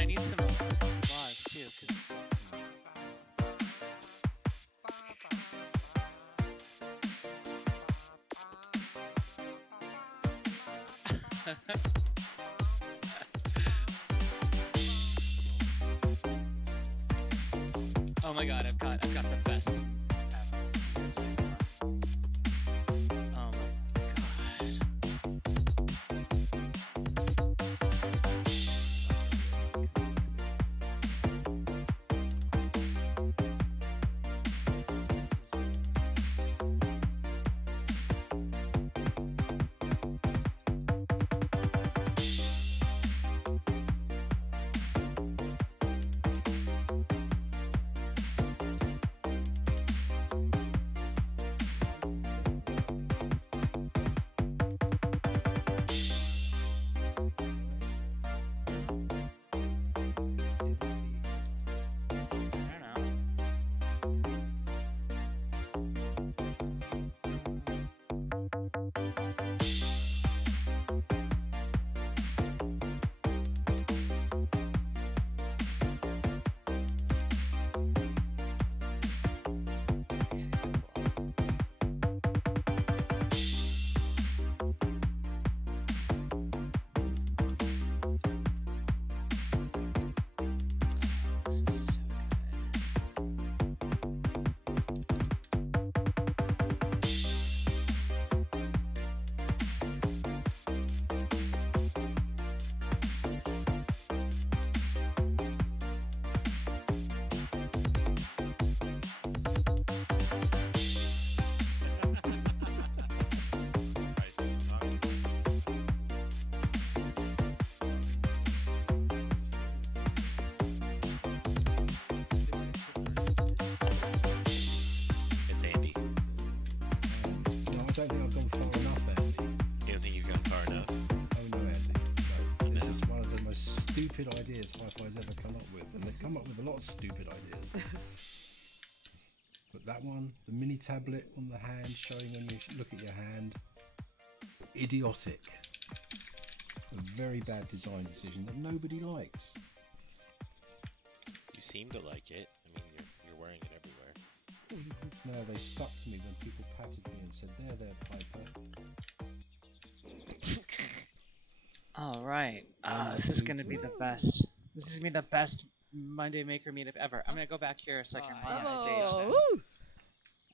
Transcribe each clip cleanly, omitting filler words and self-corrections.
I need some applause too. Oh my god, I've got the best music ever. Oh my I don't think I've gone far enough, Andy. You don't think you've gone far enough? Oh no, Andy. No. This is one of the most stupid ideas Hi-Fi's ever come up with, and they've come up with a lot of stupid ideas. But that one, the mini tablet on the hand, showing when you look at your hand, idiotic. A very bad design decision that nobody likes. You seem to like it. I mean, you're wearing it everywhere. No, they stuck to me when people patted me and said, there, Piper. All right, this is gonna be the best. This is gonna be the best Monday Maker meetup ever. I'm gonna go back here so I can run on stage now.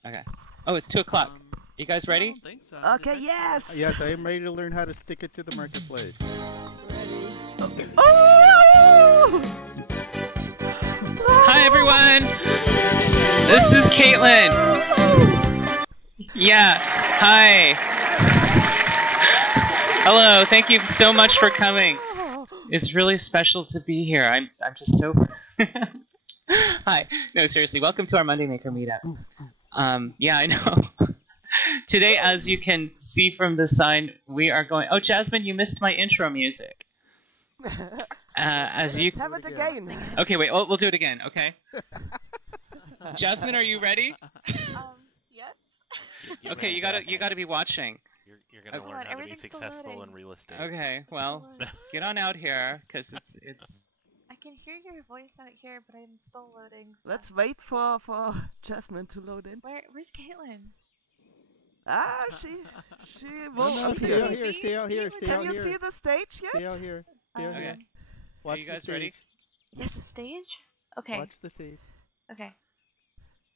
Okay. Oh, it's 2 o'clock. You guys ready? I don't think so. Okay, yes! Yes, I am ready to learn how to stick it to the marketplace. Oh! Hi everyone. This is Caitlin. Yeah. Hi. Hello. Thank you so much for coming. It's really special to be here. I'm just so. Hi. No, seriously. Welcome to our Monday Maker meetup. Yeah, I know. Today, as you can see from the sign, we are going. Oh, Jasmine, you missed my intro music. As you. Have it again. Okay, wait. We'll do it again. Okay. Jasmine, are you ready? Yes. Okay, you gotta be watching. You're gonna learn how to be successful and realistic. Okay, well, get on out here, cause it's. I can hear your voice out here, but I'm still loading. So. Let's wait for Jasmine to load in. Where's Caitlin? Ah, she No, will stay appear. out here, stay out here, stay out Can you here. see the stage yet? Stay out here, stay out Okay. here. Are Watch you the guys stage. ready? Yes, the stage? Okay. Watch the stage. Okay.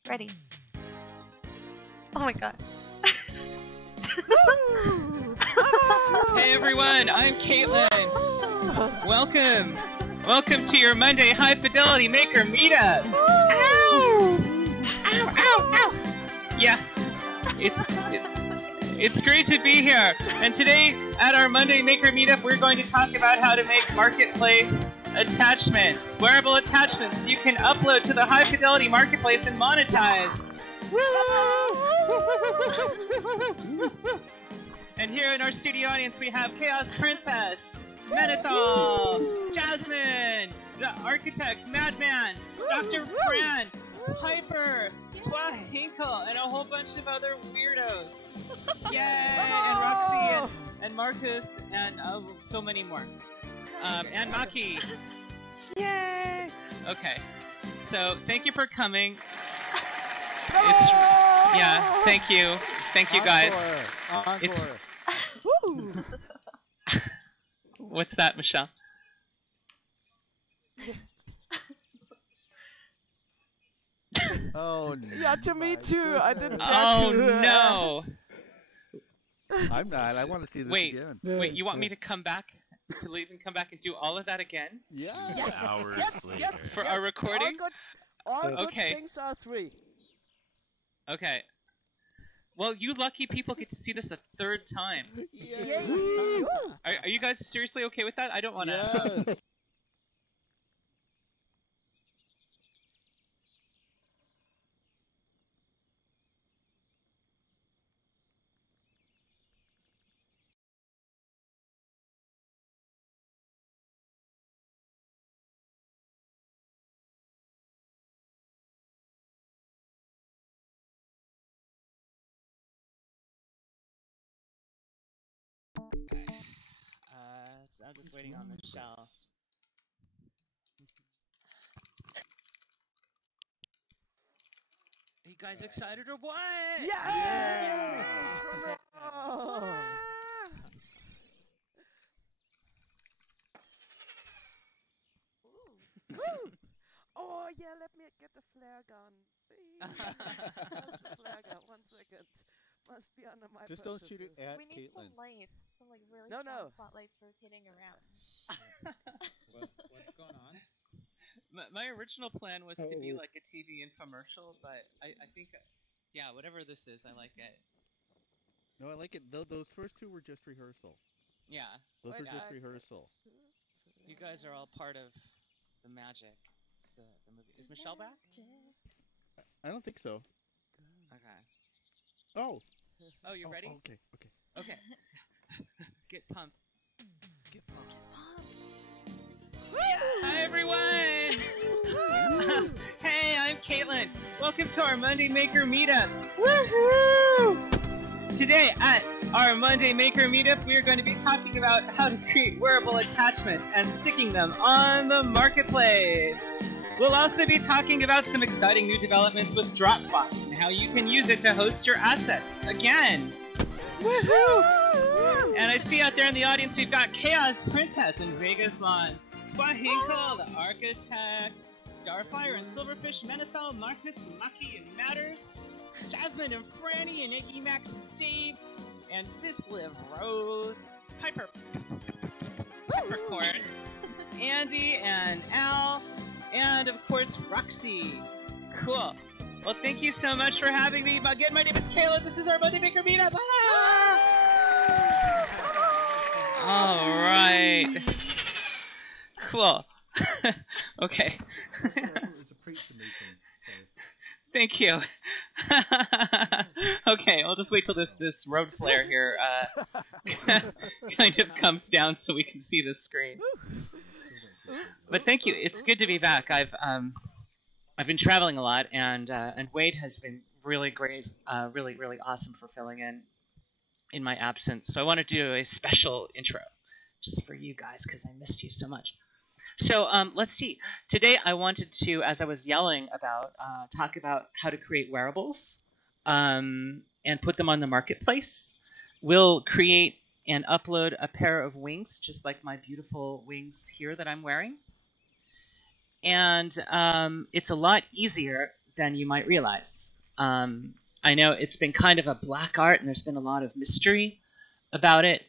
Ready. Oh my god. Hey everyone, I'm Caitlin. Welcome to your Monday High Fidelity Maker meetup. Ow! Ow! Ow! Ow! Yeah, it's great to be here. And today at our Monday Maker meetup, we're going to talk about how to make marketplace attachments, wearable attachments you can upload to the High Fidelity marketplace and monetize. And here in our studio audience, we have Chaos Princess, Menethol, Jasmine, the Architect, Madman, Dr. Fran, Piper, Twa Hinkle, and a whole bunch of other weirdos. Yay! And Roxy and Marcus and so many more. And Maki. Yay! Okay. So thank you for coming. It's thank you guys. Encore. It's what's that, Michelle? Oh Yeah, to me my too. I goodness. didn't dare Oh to. no! I'm not. I want to see this Wait, again. wait, you want me to come back to leave and come back and do all of that again Yes. Hours Yes, later. yes, for yes. our recording? All good Okay. things are three. Okay. Well, you lucky people get to see this a third time. Yes. Woo! Are you guys seriously okay with that? I don't want to. Yes. So I'm just waiting on Michelle. Are you guys excited or what? Yeah! Woo! Oh yeah, let me get the flare gun. Where's the flare gun? 1 second. Must be under my Just don't shoot it purchases. at We need some Caitlin. lights, some like really No, strong no. spotlights rotating around. What's going on? My original plan was to be like a TV infomercial, but I think, yeah, whatever this is, I like it. No, I like it. Those first two were just rehearsal. Yeah, Those were just Yeah. rehearsal. you guys are all part of the magic, the movie. Is Michelle back? I don't think so. Okay. Oh. Oh, you ready? Okay. Okay. Okay. Get pumped. Get pumped. Hi, everyone! Hey, I'm Caitlin. Welcome to our Monday Maker Meetup. Woohoo! Today at our Monday Maker Meetup, we are going to be talking about how to create wearable attachments and sticking them on the marketplace. We'll also be talking about some exciting new developments with Dropbox and how you can use it to host your assets again. Woohoo! And I see out there in the audience we've got Chaos Princess and Vegas Lawn, Twahinkle, the Architect, Starfire and Silverfish, Menethel, Marcus, Maki, and Matters, Jasmine and Franny and Iggy Max and Dave, and Bisliv Rose, Peppercorn, Andy and Al, and of course Roxy. Cool. Well, thank you so much for having me. Again, my name is Kayla. This is our Monday Maker Meetup. All right. Cool. Okay. It was a preacher meeting. So. Thank you. Okay, I'll just wait till this road flare here kind of comes down so we can see the screen. But thank you. It's good to be back. I've been traveling a lot, and Wade has been really great, really awesome for filling in my absence. So I want to do a special intro just for you guys because I missed you so much. So let's see. Today I wanted to, as I was yelling about, talk about how to create wearables and put them on the marketplace. We'll create and upload a pair of wings, just like my beautiful wings here that I'm wearing. And it's a lot easier than you might realize. I know it's been kind of a black art, and there's been a lot of mystery about it.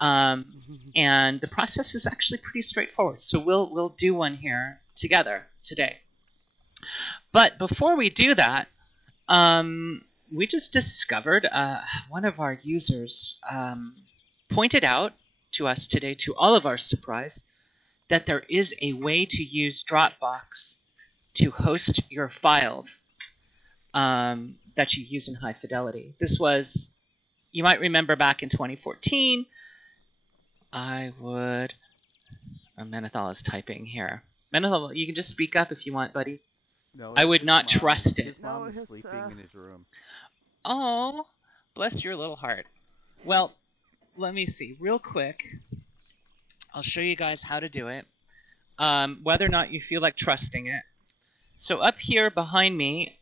And the process is actually pretty straightforward. So we'll do one here together today. But before we do that, we just discovered one of our users pointed out to us today, to all of our surprise, that there is a way to use Dropbox to host your files that you use in high fidelity. This was, you might remember back in 2014, Menethal is typing here. Menethal, you can just speak up if you want, buddy. No, I would his not mom. trust it. His mom No, is his, sleeping in his room. Oh, bless your little heart. Well, let me see real quick. I'll show you guys how to do it. whether or not you feel like trusting it. So up here behind me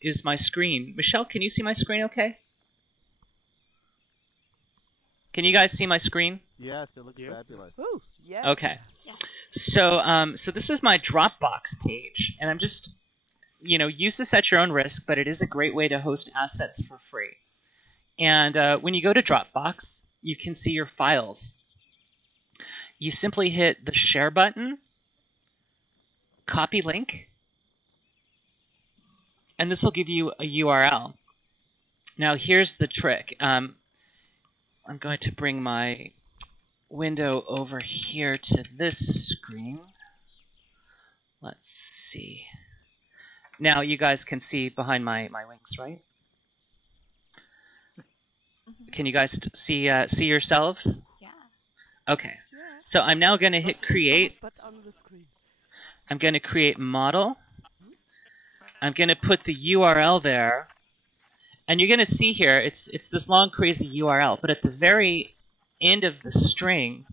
is my screen. Michelle, can you see my screen okay? Can you guys see my screen? Yes, it looks fabulous. Ooh, yes. Okay. Yeah. So this is my Dropbox page, and I'm just, use this at your own risk, but it is a great way to host assets for free. And when you go to Dropbox, you can see your files. You simply hit the share button, copy link, and this will give you a URL. Now here's the trick. I'm going to bring my window over here to this screen. Let's see. Now you guys can see behind my wings, right? Can you guys see yourselves? Yeah. Okay. Yeah. So I'm now going to hit create. But on the screen. I'm going to create model. I'm going to put the URL there. And you're going to see here, it's this long, crazy URL. But at the very end of the string,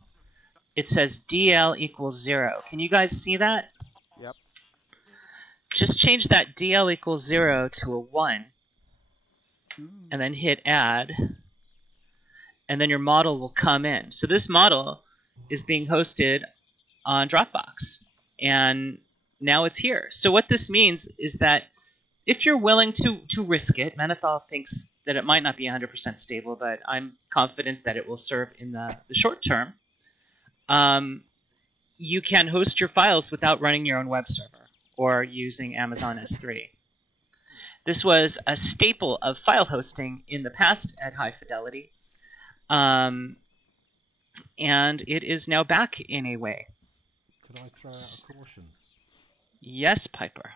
it says DL equals 0. Can you guys see that? Yep. Just change that DL equals 0 to a 1. And then hit add. And then your model will come in. So this model is being hosted on Dropbox. And now it's here. So what this means is that if you're willing to risk it, Manethal thinks that it might not be 100% stable, but I'm confident that it will serve in the short term. You can host your files without running your own web server or using Amazon S3. This was a staple of file hosting in the past at High Fidelity, and it is now back in a way. Could I throw out a caution? Yes, Piper.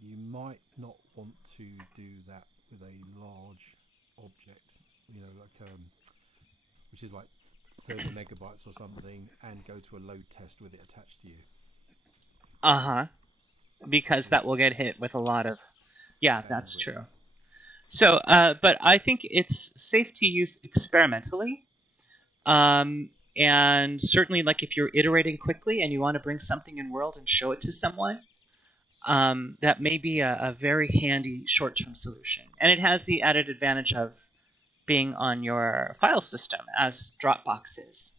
You might not want to do that with a large object, like which is like 30 megabytes or something, and go to a load test with it attached to you. Uh-huh. Because that will get hit with a lot of... Yeah, that's true. So, but I think it's safe to use experimentally. And certainly, like, if you're iterating quickly and you want to bring something in world and show it to someone, that may be a very handy short-term solution. And it has the added advantage of being on your file system, as Dropbox is.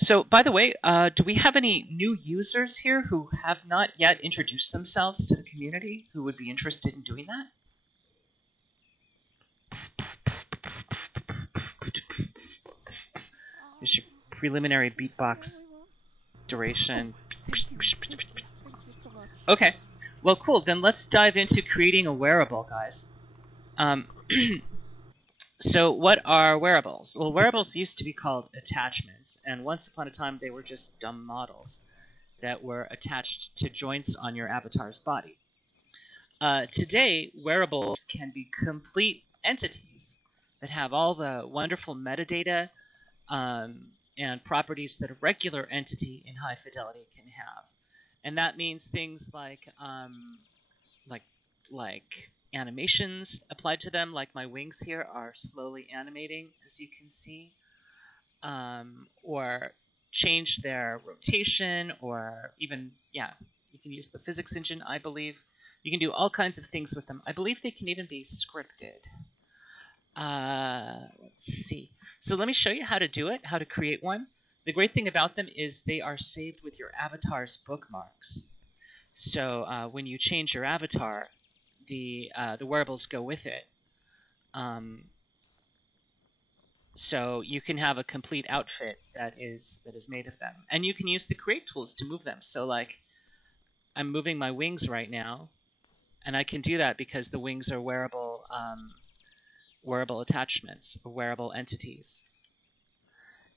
So, by the way, do we have any new users here who have not yet introduced themselves to the community who would be interested in doing that? Here's your preliminary beatbox duration. Thank you so much. Okay, well, cool. Then let's dive into creating a wearable, guys. So what are wearables? Well, wearables used to be called attachments, and once upon a time they were just dumb models that were attached to joints on your avatar's body. Today, wearables can be complete entities that have all the wonderful metadata and properties that a regular entity in High Fidelity can have. And that means things like animations applied to them, like my wings here are slowly animating, as you can see, or change their rotation, or even, you can use the physics engine, I believe. You can do all kinds of things with them. I believe they can even be scripted. Let's see. So let me show you how to do it, how to create one. The great thing about them is they are saved with your avatar's bookmarks. So when you change your avatar, the wearables go with it. So you can have a complete outfit that is made of them. And you can use the create tools to move them. So like I'm moving my wings right now, and I can do that because the wings are wearable attachments, or wearable entities.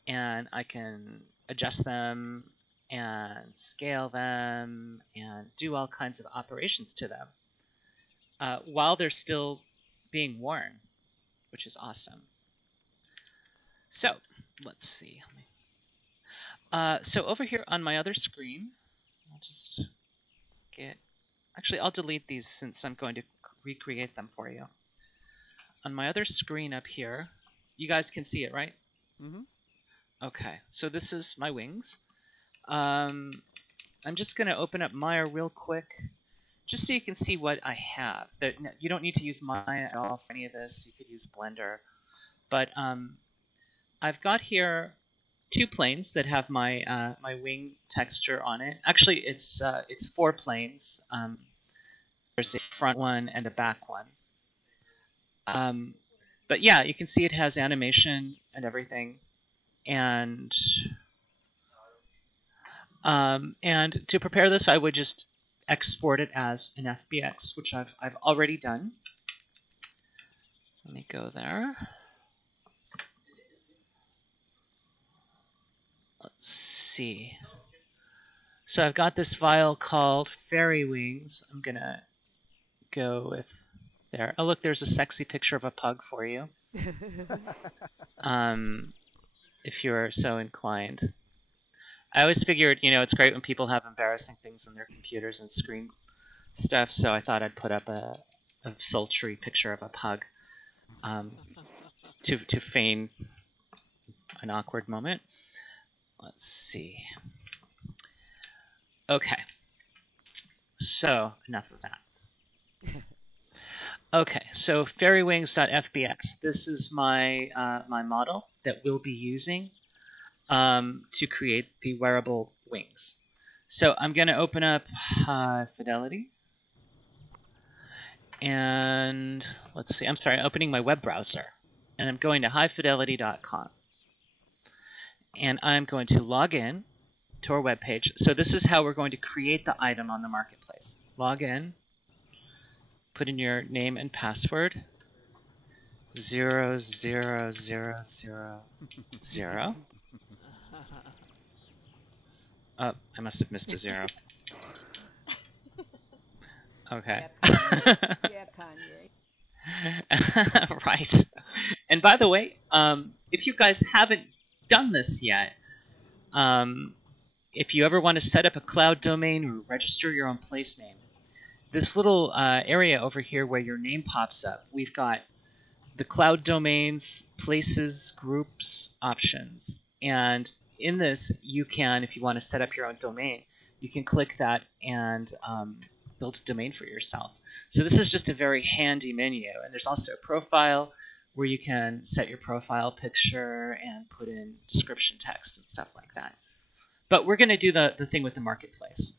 And I can adjust them and scale them and do all kinds of operations to them while they're still being worn, which is awesome. So let's see. So over here on my other screen, I'll just I'll delete these since I'm going to recreate them for you. On my other screen up here, you guys can see it, right? Mm-hmm. Okay, so this is my wings. I'm just going to open up Maya real quick, just so you can see what I have. You don't need to use Maya at all for any of this. You could use Blender. But I've got here 2 planes that have my my wing texture on it. Actually, it's 4 planes. There's a front one and a back one. But yeah, you can see it has animation and everything. And to prepare this, I would just export it as an FBX, which I've already done. Let me go there. Let's see. So I've got this file called Fairy Wings. I'm gonna go with there. Oh, look, there's a sexy picture of a pug for you. If you're so inclined. I always figured, you know, it's great when people have embarrassing things on their computers and screen stuff, so I thought I'd put up a sultry picture of a pug to feign an awkward moment. Let's see. Okay. So, enough of that. Okay, so fairywings.fbx. This is my my model that we'll be using to create the wearable wings. So I'm going to open up Fidelity. And let's see, I'm sorry, I'm opening my web browser. And I'm going to hifidelity.com. And I'm going to log in to our web page. So this is how we're going to create the item on the marketplace. Log in, put in your name and password. 00000. Oh, I must have missed a 0. Okay. Yeah, Kanye. Right. And by the way, if you guys haven't done this yet, if you ever want to set up a cloud domain or register your own place name, this little area over here where your name pops up, we've got the cloud domains, places, groups, options. And in this, you can, if you want to set up your own domain, you can click that and build a domain for yourself. So this is just a very handy menu. And there's also a profile where you can set your profile picture and put in description text and stuff like that. But we're going to do the thing with the marketplace.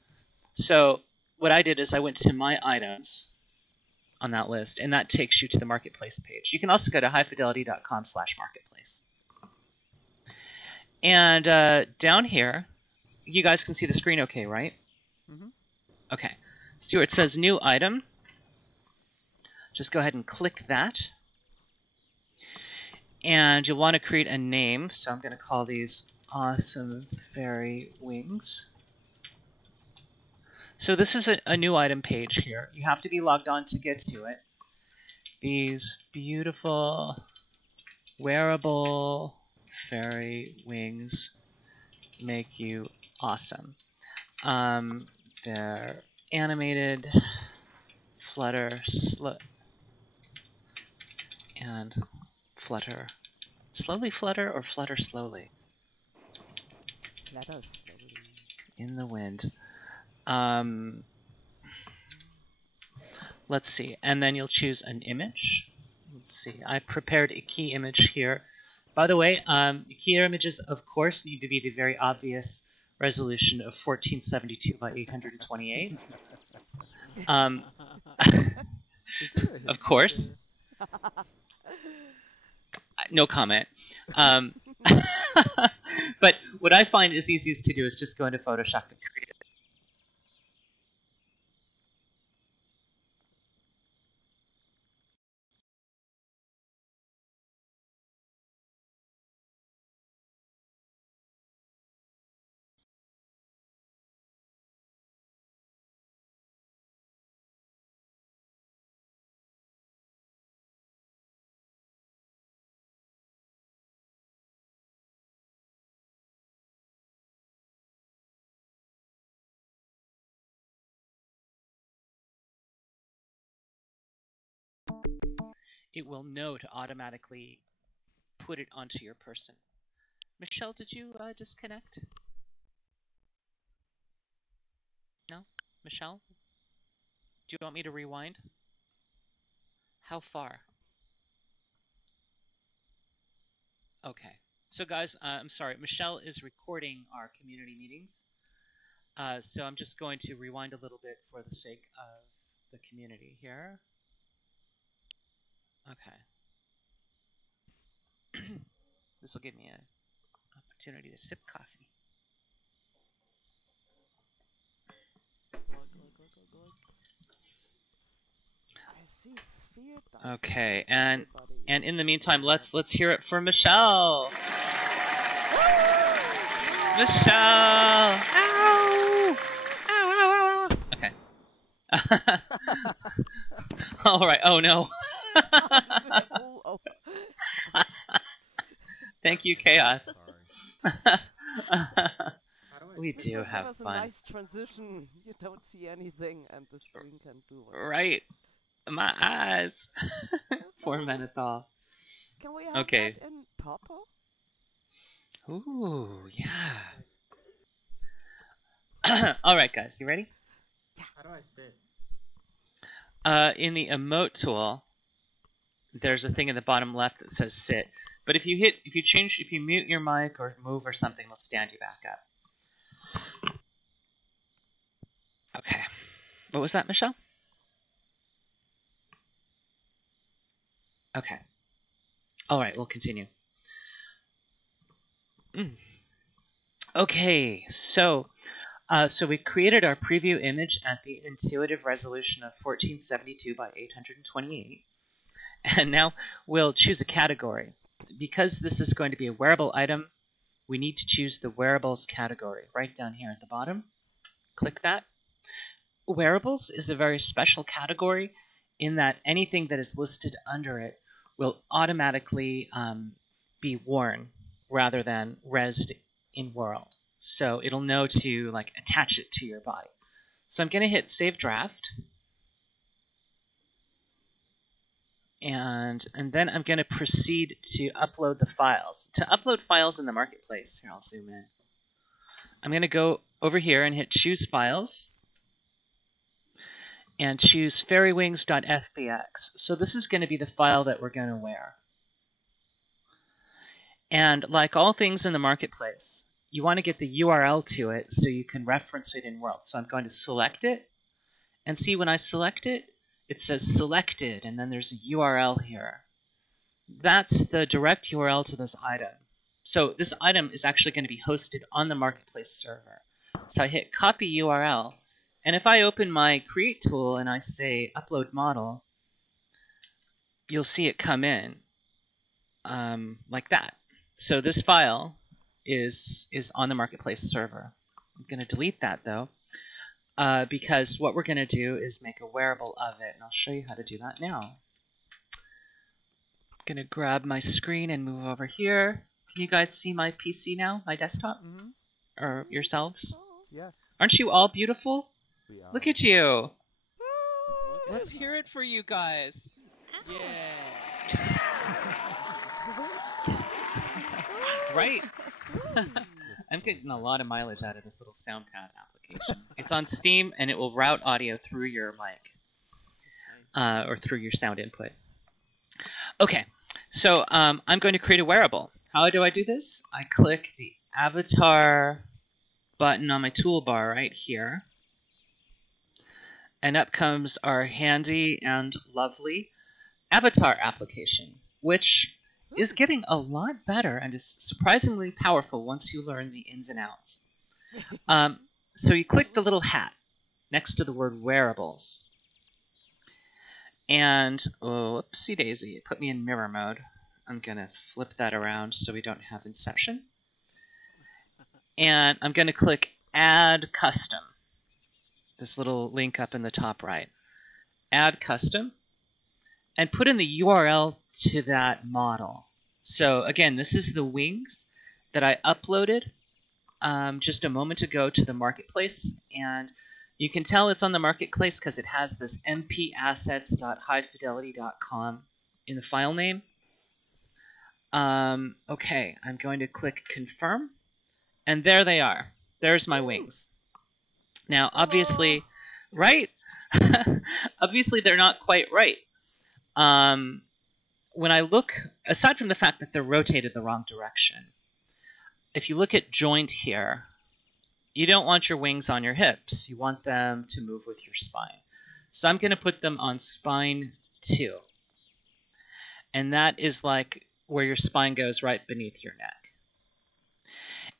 So what I did is I went to my items on that list, and that takes you to the marketplace page. You can also go to hifidelity.com/marketplace. And down here, you guys can see the screen okay, right? Mm-hmm. Okay. See where it says new item? Just go ahead and click that. And you'll want to create a name. So I'm going to call these Awesome Fairy Wings. So this is a new item page here. You have to be logged on to get to it. These beautiful wearable fairy wings make you awesome. They're animated, flutter, and flutter. Slowly flutter or flutter slowly? Flutter slowly. In the wind. Let's see, and then you'll choose an image. Let's see, I prepared a key image here. By the way, the key images, of course, need to be the very obvious resolution of 1472 by 828. Of course. No comment. But what I find is easiest to do is just go into Photoshop and create it. It will know to automatically put it onto your person. Michelle, did you disconnect? Michelle? Do you want me to rewind? How far? Okay. So guys, I'm sorry. Michelle is recording our community meetings. So I'm just going to rewind a little bit for the sake of the community here. Okay. This will give me an opportunity to sip coffee. Okay, and in the meantime, let's hear it for Michelle. Michelle! Ow! Ow, ow, ow, ow. Okay. All right. Oh, no. Thank you, Chaos. We do have fun. That was a nice transition. You don't see anything, and the screen can do what Right. My eyes. Poor Menethol. Can we have that in purple? Ooh, yeah. All right, guys, you ready? Yeah. How do I sit? In the emote tool, there's a thing in the bottom left that says sit. But if you mute your mic or move or something, it'll stand you back up. Okay. What was that, Michelle? Okay. All right, we'll continue. Okay, so we created our preview image at the intuitive resolution of 1472 by 828. And now we'll choose a category. Because this is going to be a wearable item, we need to choose the wearables category right down here at the bottom. Click that. Wearables is a very special category in that anything that is listed under it will automatically be worn rather than resed in world. So it'll know to like attach it to your body. So I'm going to hit Save Draft. And then I'm going to proceed to upload the files. To upload files in the marketplace, here I'll zoom in. I'm going to go over here and hit Choose Files and choose fairywings.fbx. So this is going to be the file that we're going to wear. And like all things in the marketplace, you want to get the URL to it so you can reference it in World. So I'm going to select it, and see when I select it, it says selected, and then there's a URL here. That's the direct URL to this item. So this item is actually going to be hosted on the marketplace server. So I hit copy URL, and if I open my create tool and I say upload model, you'll see it come in like that. So this file is on the marketplace server. I'm going to delete that though, because what we're going to do is make a wearable of it, and I'll show you how to do that now. I'm going to grab my screen and move over here. Can you guys see my PC now, my desktop? Or yourselves? Yes. Aren't you all beautiful? We are. Look at you. Let's hear it for you guys. Yeah. Right? I'm getting a lot of mileage out of this little SoundPad application. It's on Steam, and it will route audio through your mic or through your sound input. Okay, so I'm going to create a wearable. How do I do this? I click the avatar button on my toolbar right here, and up comes our handy and lovely avatar application, which is getting a lot better and is surprisingly powerful once you learn the ins and outs. So you click the little hat next to the word wearables. And, oh, whoopsie daisy, it put me in mirror mode. I'm going to flip that around so we don't have Inception. And I'm going to click Add Custom. This little link up in the top right. Add Custom. And put in the URL to that model. So again, this is the wings that I uploaded just a moment ago to the marketplace, and you can tell it's on the marketplace because it has this mpassets.hifidelity.com in the file name. Okay, I'm going to click confirm, and there they are. There's my wings. Now, obviously, Right? Obviously, they're not quite right. When I look, aside from the fact that they're rotated the wrong direction, if you look at joint here, you don't want your wings on your hips. You want them to move with your spine. So I'm going to put them on spine 2. And that is like where your spine goes right beneath your neck.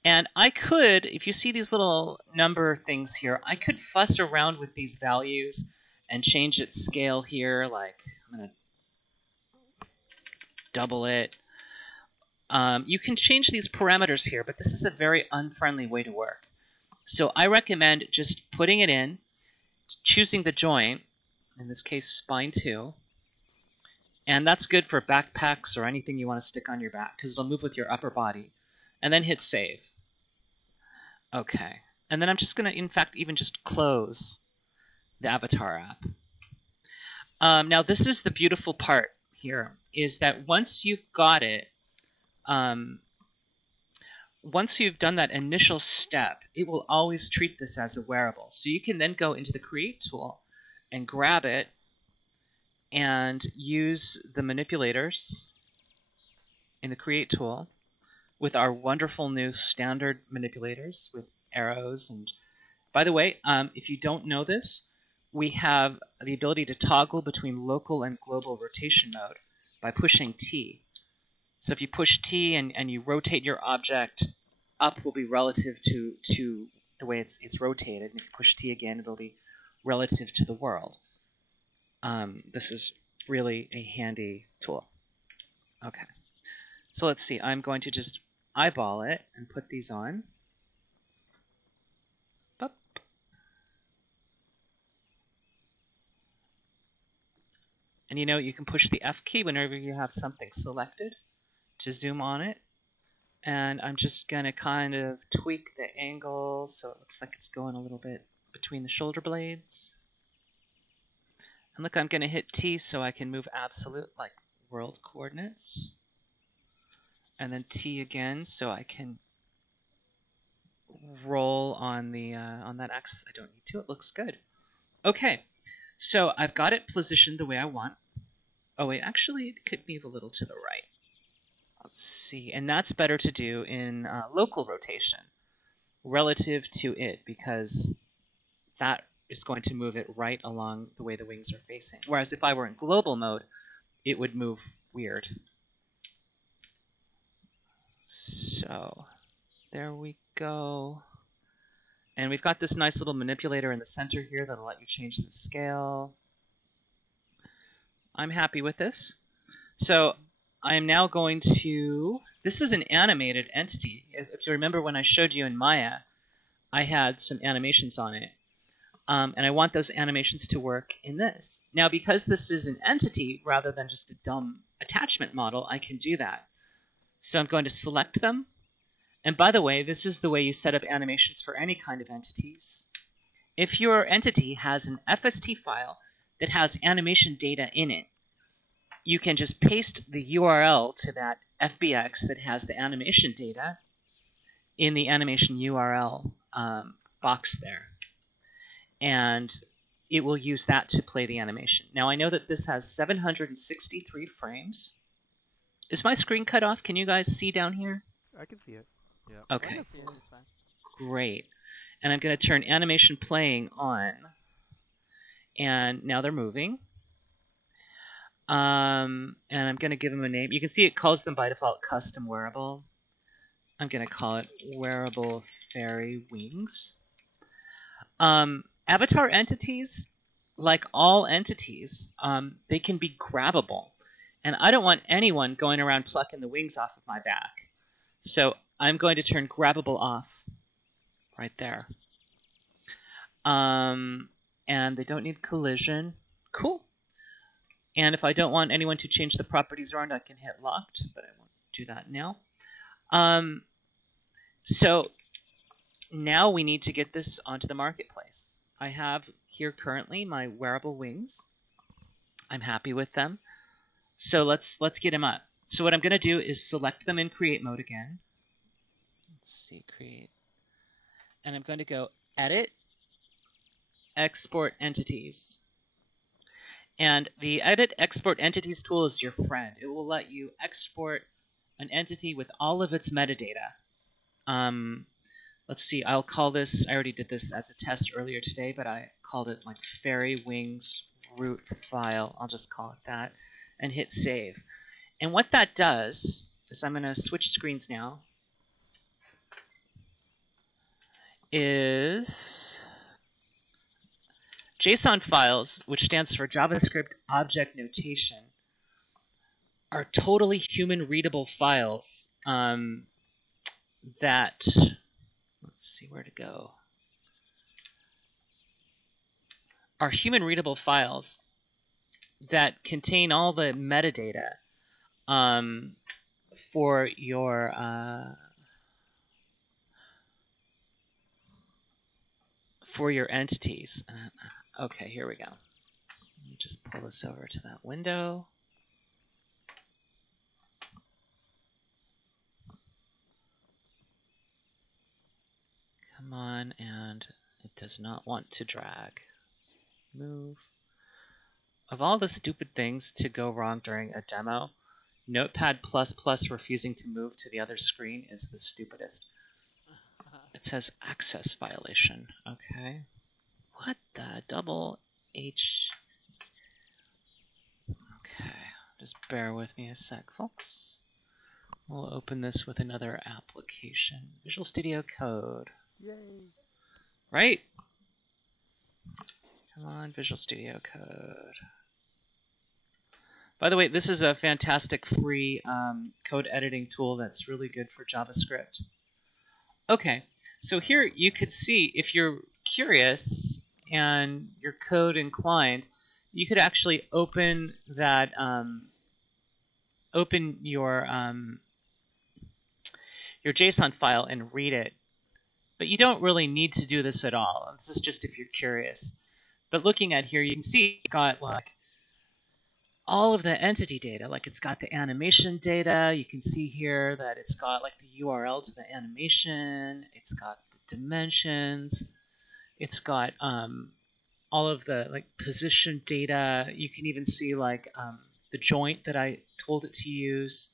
And I could, if you see these little number things here, I could fuss around with these values and change its scale here. Like, I'm going to double it. You can change these parameters here, but this is a very unfriendly way to work. So I recommend just putting it in, choosing the joint, in this case spine 2, and that's good for backpacks or anything you want to stick on your back because it'll move with your upper body, and then hit save. Okay, and then I'm just going to, in fact, even just close the Avatar app. Now this is the beautiful part here, is that once you've got it, once you've done that initial step, it will always treat this as a wearable. So you can then go into the Create tool and grab it and use the manipulators in the Create tool with our wonderful new standard manipulators with arrows. And by the way, if you don't know this, we have the ability to toggle between local and global rotation mode by pushing T. So if you push T and you rotate your object, up will be relative to the way it's rotated. And if you push T again, it'll be relative to the world. This is really a handy tool. Okay, so let's see. I'm going to just eyeball it and put these on. Boop. And you know, you can push the F key whenever you have something selected to zoom on it. And I'm just going to kind of tweak the angle so it looks like it's going a little bit between the shoulder blades. And look, I'm going to hit T so I can move absolute, like world coordinates. And then T again so I can roll on the on that axis. I don't need to. It looks good. Okay, so I've got it positioned the way I want. Oh wait, actually it could move a little to the right. Let's see, and that's better to do in local rotation relative to it because that is going to move it right along the way the wings are facing. Whereas if I were in global mode, it would move weird. So there we go. And we've got this nice little manipulator in the center here that'll let you change the scale. I'm happy with this. So I am now going to, this is an animated entity. If you remember when I showed you in Maya, I had some animations on it. And I want those animations to work in this. Now, because this is an entity rather than just a dumb attachment model, I can do that. So I'm going to select them. And by the way, this is the way you set up animations for any kind of entities. If your entity has an FST file that has animation data in it, you can just paste the URL to that FBX that has the animation data in the animation URL box there. And it will use that to play the animation. Now I know that this has 763 frames. Is my screen cut off? Can you guys see down here? I can see it. Yeah. Okay, Wonderful. It's fine. great. And I'm going to turn animation playing on. And now they're moving. And I'm going to give them a name. You can see it calls them by default custom wearable. I'm going to call it Wearable Fairy Wings. Avatar entities, like all entities, they can be grabbable. And I don't want anyone going around plucking the wings off of my back. So I'm going to turn grabbable off right there. And they don't need collision. Cool. And if I don't want anyone to change the properties around, I can hit locked, but I won't do that now. So now we need to get this onto the marketplace. I have here currently my wearable wings. I'm happy with them. So let's get them up. So what I'm going to do is select them in create mode again. Let's see, create. And I'm going to go edit, export entities. And the edit export entities tool is your friend. It will let you export an entity with all of its metadata. Let's see, I'll call this, I already did this as a test earlier today, but I called it like fairy wings root file. I'll just call it that and hit save. And what that does is, I'm going to switch screens now, is JSON files, which stands for JavaScript Object Notation, are totally human readable files that, let's see where to go, are human readable files that contain all the metadata for your entities. Okay, here we go. Let me just pull this over to that window. Come on, and it does not want to drag. Move. Of all the stupid things to go wrong during a demo, Notepad++ refusing to move to the other screen is the stupidest. It says access violation. Okay. What the double H? Okay, just bear with me a sec, folks. We'll open this with another application. Visual Studio Code. Yay! Right? Come on, Visual Studio Code. By the way, this is a fantastic free code editing tool that's really good for JavaScript. Okay, so here you could see, if you're curious and you're code inclined, you could actually open that, open your JSON file and read it. But you don't really need to do this at all. This is just if you're curious. But looking at here, you can see it's got like all of the entity data. Like it's got the animation data. You can see here that it's got like the URL to the animation. It's got the dimensions. It's got all of the like position data. You can even see like the joint that I told it to use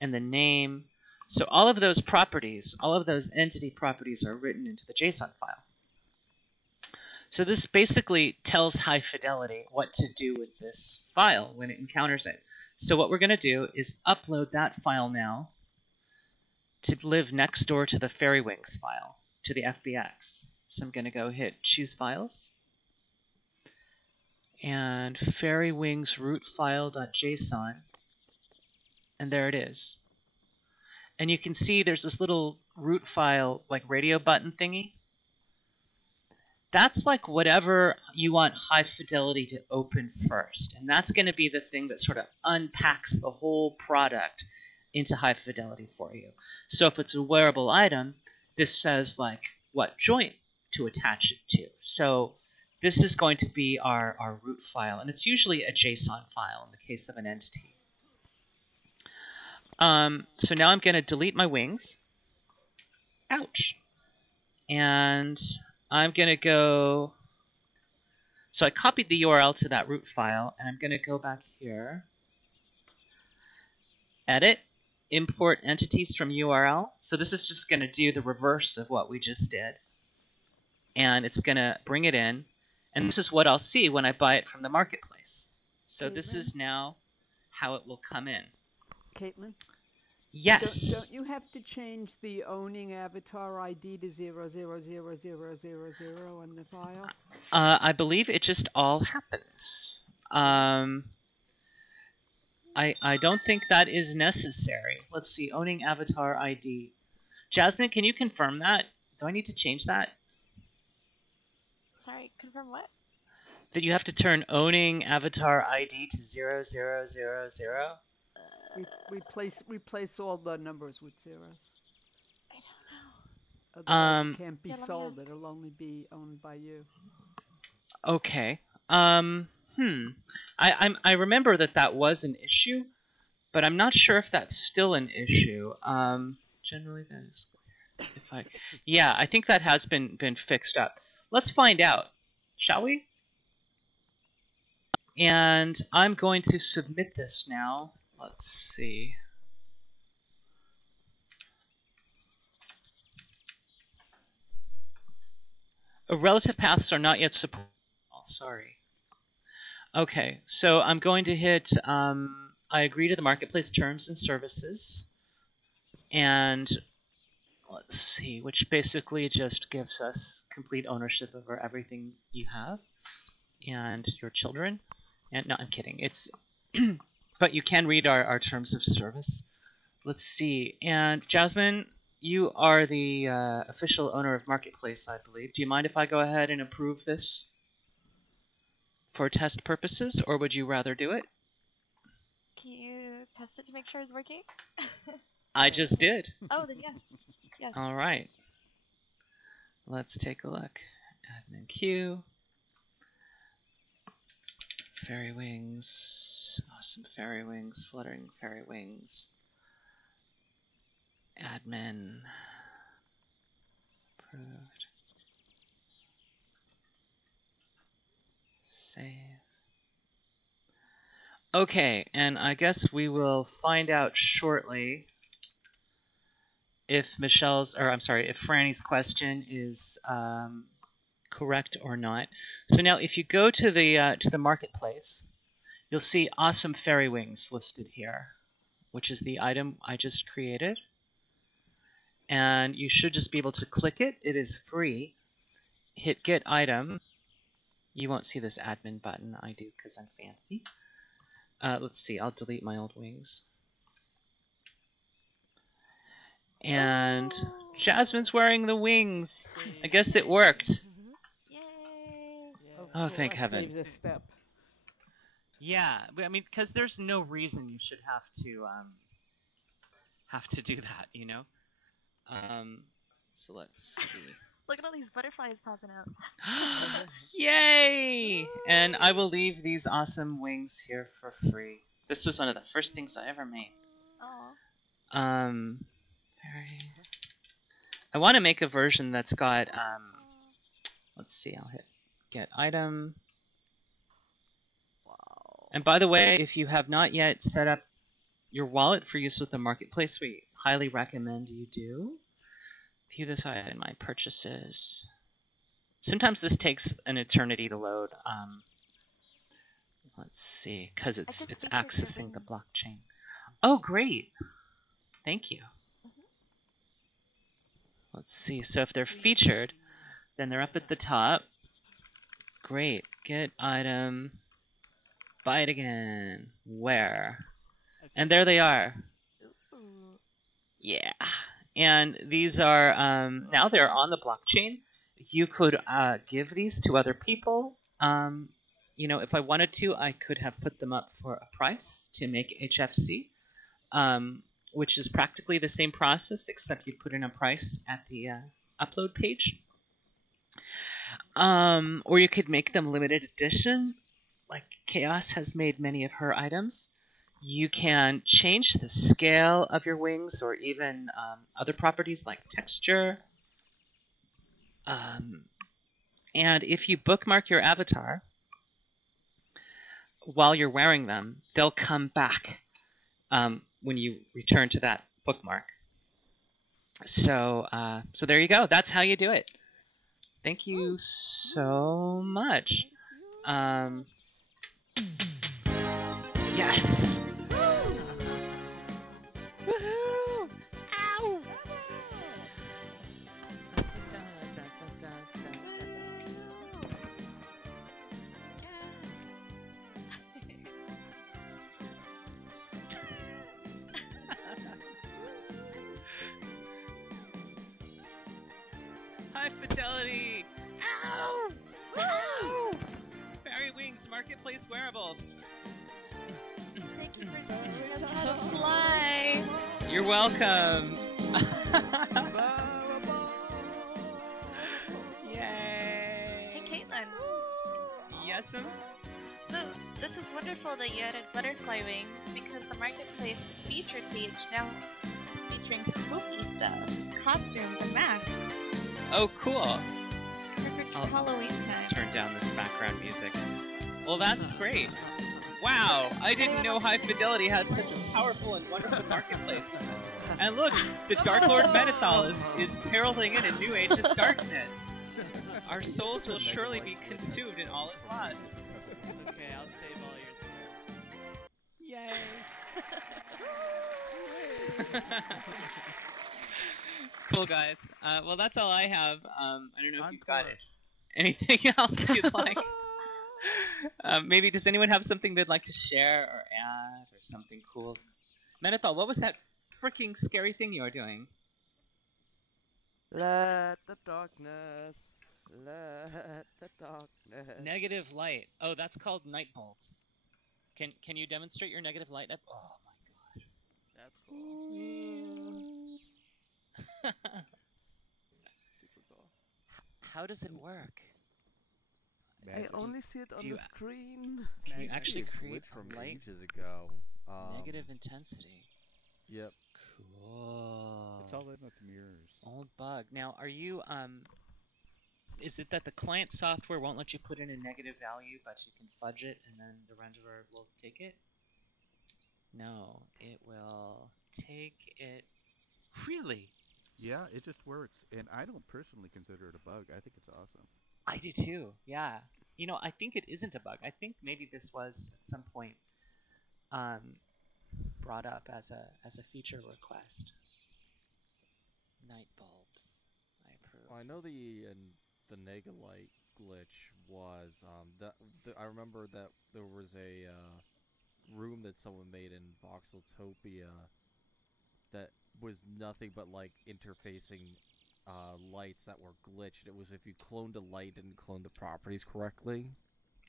and the name. So all of those properties, all of those entity properties are written into the JSON file. So this basically tells High Fidelity what to do with this file when it encounters it. So what we're going to do is upload that file now to live next door to the Fairy Wings file, to the FBX. So I'm going to go hit Choose Files. And Fairy Wings root file.json. And there it is. And you can see there's this little root file, like radio button thingy. That's like whatever you want High Fidelity to open first. And that's going to be the thing that sort of unpacks the whole product into High Fidelity for you. So if it's a wearable item, this says like what joint to attach it to. So this is going to be our root file. And it's usually a JSON file in the case of an entity. So now I'm going to delete my wings. Ouch. And I'm going to go, so I copied the URL to that root file, and I'm going to go back here, edit, import entities from URL. So this is just going to do the reverse of what we just did. And it's going to bring it in, and this is what I'll see when I buy it from the marketplace. So this is now how it will come in. Caitlin? Yes. Don't you have to change the owning avatar ID to 0000000 in the file? I believe it just all happens. I don't think that is necessary. Let's see, owning avatar ID. Jasmine, can you confirm that? Do I need to change that? Sorry, confirm what? That you have to turn owning avatar ID to 0000? Replace all the numbers with zeros. I don't know. Otherwise it can't be Yeah, let me sold. ask. It'll only be owned by you. Okay. I remember that was an issue, but I'm not sure if that's still an issue. Generally that is clear. Yeah, I think that has been fixed up. Let's find out. shall we? And I'm going to submit this now. Let's see. Relative paths are not yet supported. Oh, sorry. Okay, so I'm going to hit I agree to the marketplace terms and services. And let's see, which basically just gives us complete ownership over everything you have and your children. And no, I'm kidding. It's but you can read our terms of service. Let's see. And Jasmine, you are the official owner of Marketplace, I believe. Do you mind if I go ahead and approve this for test purposes, or would you rather do it? Can you test it to make sure it's working? I just did. Oh, then yes. Yes. All right. Let's take a look. Admin queue. Fairy wings. Awesome fairy wings. Fluttering fairy wings. Admin. Approved. Save. Okay, and I guess we will find out shortly if if Franny's question is correct or not. So now, if you go to the marketplace, you'll see awesome fairy wings listed here, which is the item I just created. And you should just be able to click it. It is free. Hit get item. You won't see this admin button. I do because I'm fancy. Let's see. I'll delete my old wings. And Jasmine's wearing the wings. I guess it worked. Yay! Oh, thank heaven. Save this step. Yeah, I mean, because there's no reason you should have to do that, you know. So let's see. Look at all these butterflies popping out. Yay! And I will leave these awesome wings here for free. This was one of the first things I ever made. Aw. I want to make a version that's got let's see, I'll hit get item. Wow. And by the way, if you have not yet set up your wallet for use with the marketplace, we highly recommend you do. View this item in my purchases. Sometimes this takes an eternity to load. Let's see, because it's accessing the blockchain. Oh, great! Thank you. Let's see. So if they're featured, then they're up at the top. Great. Get item. Buy it again. Where? And there they are. Ooh. Yeah. And these are now they're on the blockchain. You could give these to other people. You know, if I wanted to, I could have put them up for a price to make HFC, which is practically the same process, except you put in a price at the upload page. Or you could make them limited edition, like Chaos has made many of her items. You can change the scale of your wings or even other properties like texture. And if you bookmark your avatar while you're wearing them, they'll come back when you return to that bookmark. So, so there you go. That's how you do it. Thank you so much. Yes. Woohoo! Ow! Hi, Fidelity. Ow! Ow! Fairy Wings Marketplace Wearables. Thank you for teaching us how to fly. You're welcome. Yay. Hey, Caitlin. Yes'm. So, this is wonderful that you added butterfly wings because the marketplace featured page now is featuring spooky stuff, costumes, and masks. Oh, cool. for I'll Halloween time. turn down this background music. Well, that's great. Wow, I didn't know High Fidelity had such a powerful and wonderful marketplace. And look, the Dark Lord Menethal is heralding in a new age of darkness. Our souls will surely be consumed and all is lost. Okay, I'll save all your souls. Yay! Cool, guys. Well, that's all I have. I don't know if you've got Encore. anything else you'd like. Maybe does anyone have something they'd like to share or add or something cool? Menethal, what was that freaking scary thing you were doing? Let the darkness. Let the darkness. Negative light. Oh, that's called night bulbs. Can you demonstrate your negative light? Oh my That's cool. god. Super cool. How does it work? I Magic. only see it on you- the screen. Can you Magic. actually It's create glitched from a light? ages ago. Negative intensity. Yep. Cool. It's all in with mirrors. Old bug. Now, are you is it that the client software won't let you put in a negative value, but you can fudge it and then the renderer will take it? No, it will take it. Really? Yeah, it just works, and I don't personally consider it a bug. I think it's awesome. I do too. Yeah. You know, I think it isn't a bug. I think maybe this was at some point brought up as a feature request. Night bulbs. I approve. Well, I know the Negalite glitch was I remember that there was a room that someone made in Voxeltopia that was nothing but like interfacing lights that were glitched. It was if you cloned a light and cloned the properties correctly.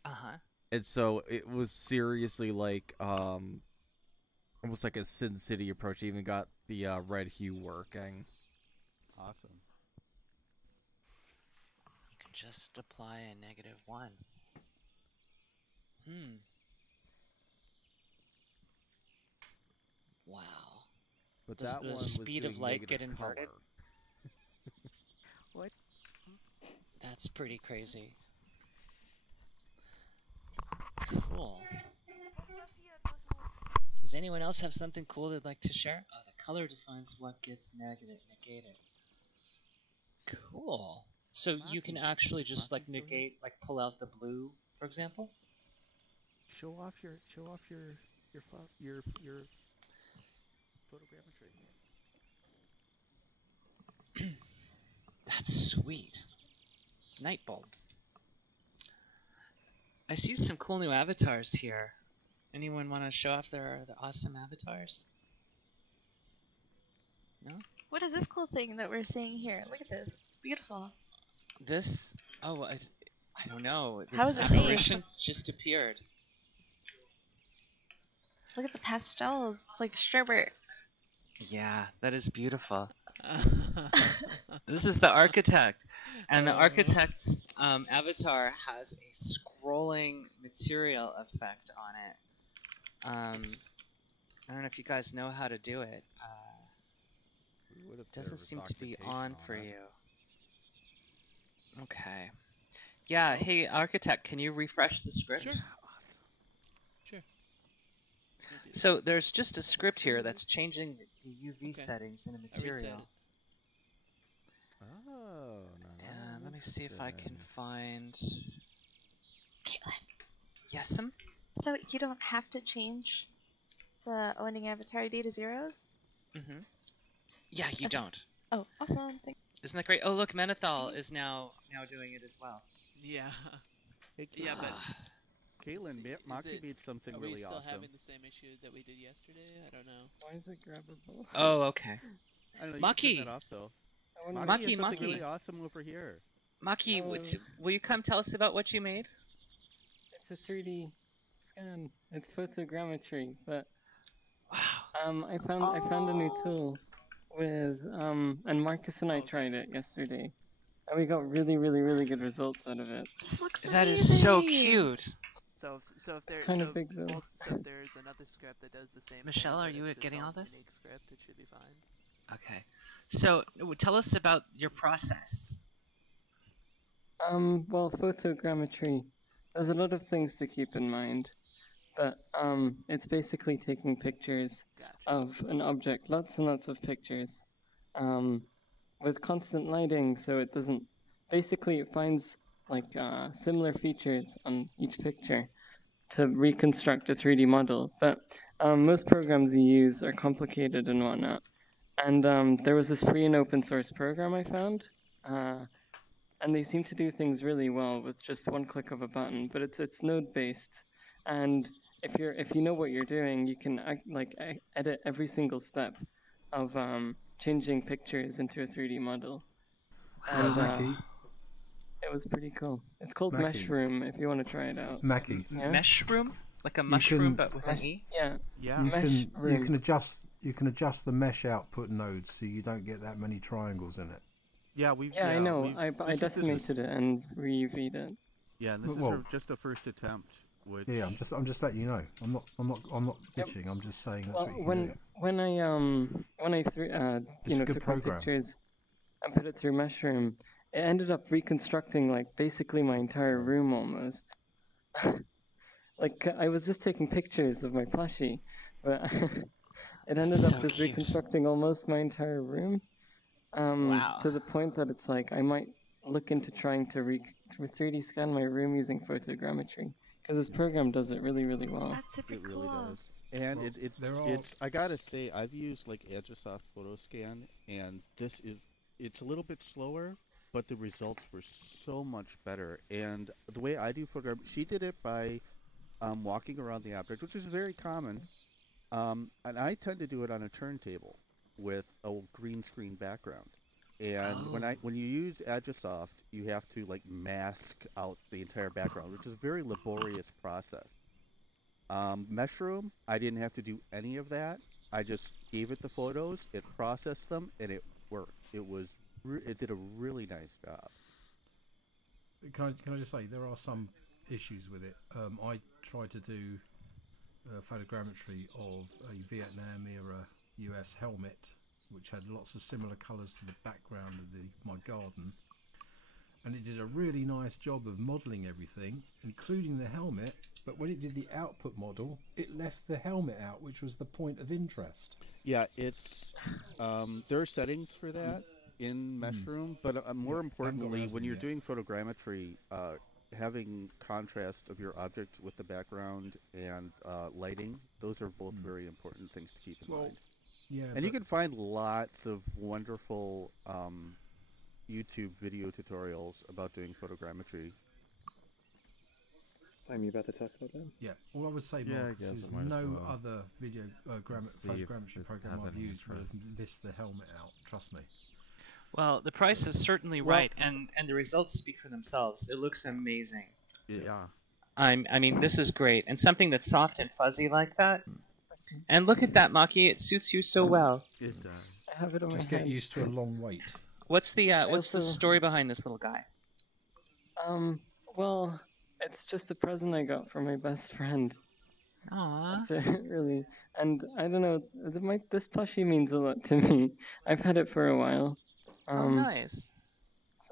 Uh-huh. And so it was seriously like almost like a Sin City approach. It even got the red hue working. Awesome. You can just apply a -1. Wow. But Does that the one was speed of doing light negative get inverted? color. What? That's pretty crazy. Cool. Does anyone else have something cool they'd like to share? Oh, the color defines what gets negated. Cool. So you can Maki. actually just like Maki's still here? negate, like pull out the blue, for example? Show off your photogrammetry. That's sweet. Night bulbs. I see some cool new avatars here. Anyone want to show off their awesome avatars? No? What is this cool thing that we're seeing here? Look at this. It's beautiful. This? Oh, I don't know. This How is it made? apparition just appeared. Look at the pastels. It's like sherbet. Yeah, that is beautiful. This is the architect, and the architect's avatar has a scrolling material effect on it. I don't know if you guys know how to do it. We would have Doesn't served seem to be documentation on for it. you. Okay. Yeah, hey architect, can you refresh the script? Sure. Sure. Let me do that. So there's just a script here that's changing the UV Okay. settings in a I reset material. it. Oh, no. Yeah, let me see if I can interesting. find. Caitlin. Yes'm? So you don't have to change the owning avatar ID to zeros? Mm-hmm. Yeah, you Okay. don't. Oh, awesome. Isn't that great? Oh, look, Menethal is now doing it as well. Yeah. Hey, Yeah, but Ah, Caitlin, Is Maki it- made something Are we really still awesome. having the same issue that we did yesterday? I don't know. Why is it grabbable? oh, okay. I don't know. You can turn Maki! that off though. I wanna Maki Maki, has something really Maki. awesome over here. Maki, Oh. will you come tell us about what you made? It's a 3D scan. It's photogrammetry, but Wow. I found a new tool with and Marcus and I Okay. tried it yesterday, and we got really good results out of it. This looks That is so amazing. cute. So if there kind of so, big, though. so if there's another script that does the same Michelle, thing, are but you it's its getting all own this? unique script, it should be fine. Okay. So tell us about your process. Well, photogrammetry, there's a lot of things to keep in mind, but it's basically taking pictures Gotcha. of an object, lots and lots of pictures, with constant lighting, so it doesn't. Basically, it finds like similar features on each picture to reconstruct a 3D model. But most programs you use are complicated and whatnot. And there was this free and open source program I found. And they seem to do things really well with just one click of a button, but it's node based, and if you know what you're doing, you can edit every single step of changing pictures into a 3D model, and Mackie, it was pretty cool. It's called Mackie. Meshroom if you want to try it out. Mackie, Yeah? Mushroom? Like a You mushroom, can- but with an Mesh, E? yeah, Yeah. you Meshroom. can adjust the mesh output nodes so you don't get that many triangles in it. Yeah, we've. Yeah, I know. we've- I this is- decimated it and re-UV'd it. Yeah, and this Well- is just a first attempt. Which Yeah, I'm just letting you know. I'm not Yep. bitching. I'm just saying that's Well, what you can do. when I It's a good took my program. pictures and put it through Meshroom, it ended up reconstructing like basically my entire room almost. Like I was just taking pictures of my plushie, but it ended That's up so just cute. reconstructing almost my entire room. Wow. To the point that it's like I might look into trying to 3D scan my room using photogrammetry because this program does it really, really well. That's super it cool. really does. And Well, there are- it's I gotta say I've used like Agisoft PhotoScan, and it's a little bit slower, but the results were so much better. And the way I do photography, she did it by walking around the object, which is very common. And I tend to do it on a turntable with a green screen background. And Oh. when you use Agisoft, you have to like mask out the entire background, which is a very laborious process. Meshroom, I didn't have to do any of that. I just gave it the photos, it processed them, and it worked. It did a really nice job. Can I just say there are some issues with it. I tried to do photogrammetry of a Vietnam era US helmet, which had lots of similar colours to the background of my garden, and it did a really nice job of modelling everything, including the helmet. But when it did the output model, it left the helmet out, which was the point of interest. Yeah, there are settings for that in Meshroom, but more importantly, when you're doing photogrammetry, having contrast of your object with the background and lighting, those are both very important things to keep in mind. Yeah, and you can find lots of wonderful YouTube video tutorials about doing photogrammetry. Are you about to talk about that? Yeah, all I would say, Yeah, I Marcus, guess is I might as no well. other video See if photogrammetry it program has I've any used would have interest. missed the helmet out. Trust me. Well, the price is certainly Well- right, and the results speak for themselves. It looks amazing. Yeah. I mean, this is great, and something that's soft and fuzzy like that. And look at that, Maki. It suits you so well. It does. I have it on Just my get head. used to a long wait. What's the also- story behind this little guy? Well, it's just a present I got from my best friend. Aww. That's it, really. And I don't know, this plushie means a lot to me. I've had it for a while. Oh, nice.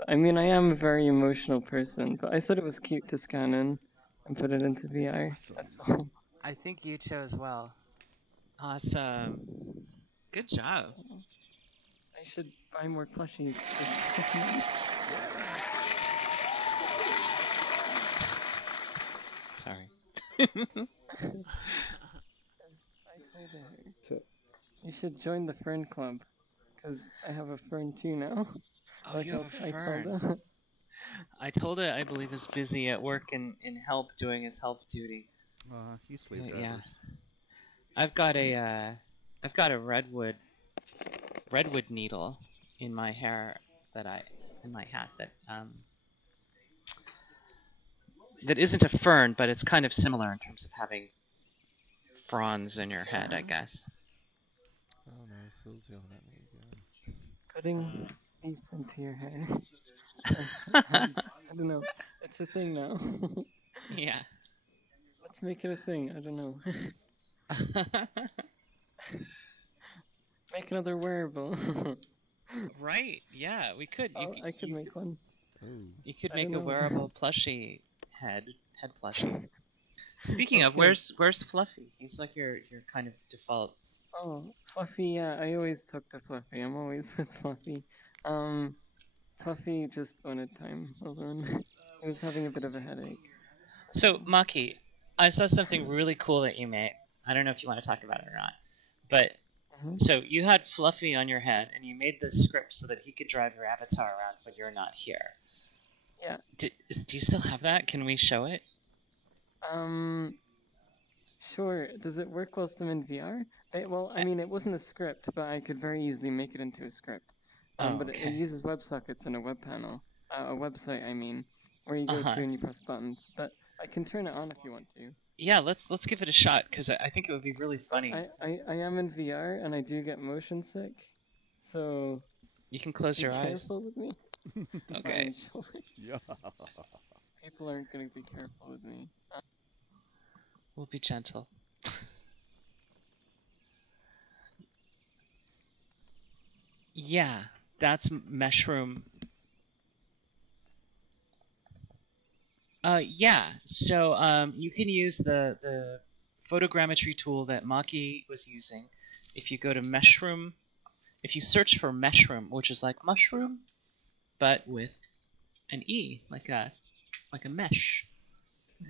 I mean, I am a very emotional person, but I thought it was cute to scan in and put it into VR. Awesome. That's all. I think you chose well. Awesome. Good job. I should buy more plushies. Sorry. I told her. So, You should join the Fern Club, because I have a fern too now. Oh, you have a I fern. told her. I told it I believe is busy at work and in help doing his help duty. You slave drivers. Yeah. I've got a redwood needle in my hair in my hat that isn't a fern, but it's kind of similar in terms of having fronds in your head, I guess. Oh no, Sil's yelling at me again. Putting leaves into your hair. I don't know. It's a thing now. Yeah. Let's make it a thing. I don't know. Make another wearable. Right? Yeah, we could. I could make one. You could I make a don't know. wearable plushie head plushie. Speaking of, Okay. where's Fluffy? He's like your kind of default. Oh, Fluffy, yeah, I always talk to Fluffy. I'm always with Fluffy. Fluffy just wanted time alone. He was having a bit of a headache. So Maki, I saw something really cool that you made. I don't know if you want to talk about it or not, but so you had Fluffy on your head, and you made this script so that he could drive your avatar around when you're not here. Yeah. Do you still have that? Can we show it? Sure. Does it work whilst I'm in VR? Well, I mean, it wasn't a script, but I could very easily make it into a script. But it uses WebSockets and a web panel, a website, I mean, where you go to and you press buttons. But I can turn it on if you want to. Yeah, let's give it a shot because I think it would be really funny. I am in VR and I do get motion sick, so you can close your eyes. Careful with me. Okay. Yeah. People aren't going to be careful with me. We'll be gentle. Yeah, that's Mushroom. Yeah, so you can use the photogrammetry tool that Maki was using. If you go to Mushroom, if you search for Mushroom, which is like mushroom, but with an E, like a mesh.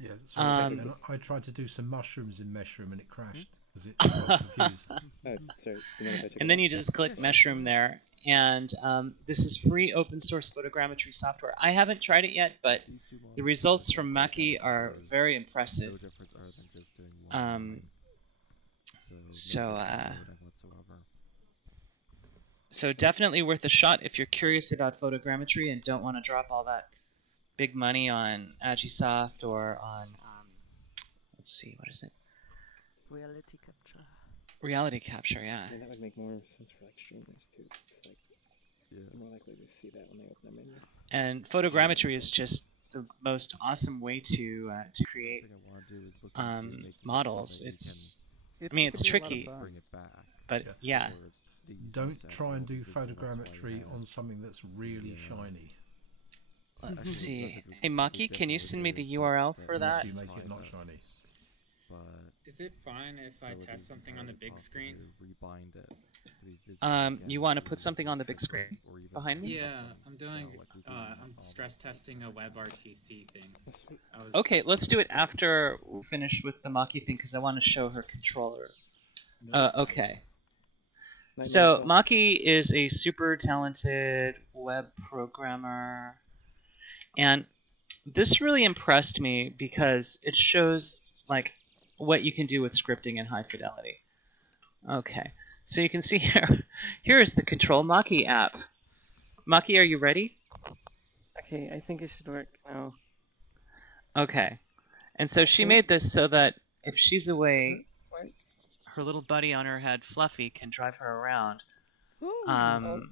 Yeah, so I tried to do some mushrooms in Meshroom and it crashed because it got confused. And then you just click Mushroom there, and this is free open source photogrammetry software. I haven't tried it yet, but the results from Maki are very impressive. So definitely worth a shot if you're curious about photogrammetry and don't want to drop all that big money on Agisoft or on let's see, what is it? Reality capture. Reality capture, yeah. I mean, that would make more sense for like streamers too. It's like more likely to see that when they open a menu. And photogrammetry is just the most awesome way to create models. I mean, it's tricky, but yeah. Don't try and do photogrammetry on something that's really shiny. Let's see. Hey Maki, can you send me the URL for that? Unless you make it not shiny. Is it fine if I test something on the big screen? You want to put something on the big screen behind me? Yeah, I'm stress testing a WebRTC thing. Okay, let's do it after we finish with the Maki thing because I want to show her controller. Okay. So Maki is a super talented web programmer, and this really impressed me because it shows like what you can do with scripting in high fidelity. Okay, so you can see here is the Control Maki app. Maki, are you ready? Okay, I think it should work now. Okay, and so she made this so that if she's away, her little buddy on her head, Fluffy, can drive her around.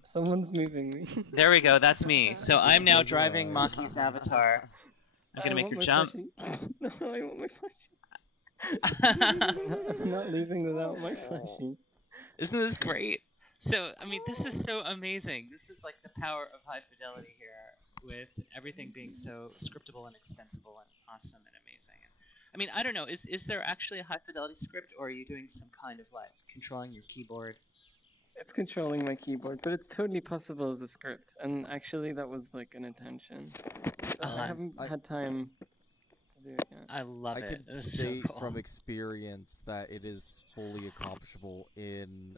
Someone's moving me. There we go, that's me. So I'm now driving Maki's avatar. I'm gonna make her jump. No, I want my plushie. I'm not leaving without my plushie. Isn't this great? So, I mean, this is so amazing. This is like the power of high fidelity here, with everything being so scriptable and extensible and awesome and amazing. I mean, I don't know, is there actually a high fidelity script, or are you doing some kind of like controlling your keyboard? It's controlling my keyboard, but it's totally possible as a script, and actually that was like an intention. I haven't had time to do it yet. I love it. I can state from experience that it is fully accomplishable in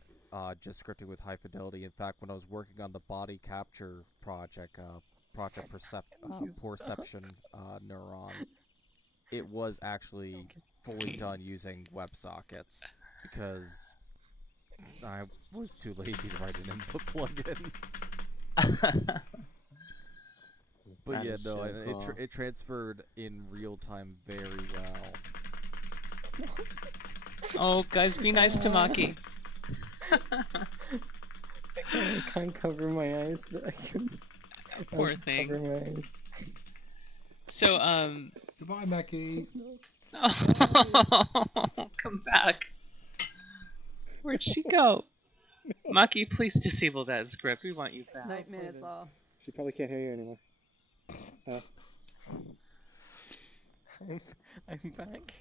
just scripting with high fidelity. In fact, when I was working on the body capture project, Perception Neuron, it was actually fully done using WebSockets because I was too lazy to write an input plugin. But yeah, no, it transferred in real time very well. Oh, guys, be nice to Maki. I can't cover my eyes, but I can. Poor thing. Cover my eyes. So, Goodbye, Maki. Oh, come back. Where'd she go? Maki, please disable that script. We want you back. Nightmares are. She probably can't hear you anymore. I'm back.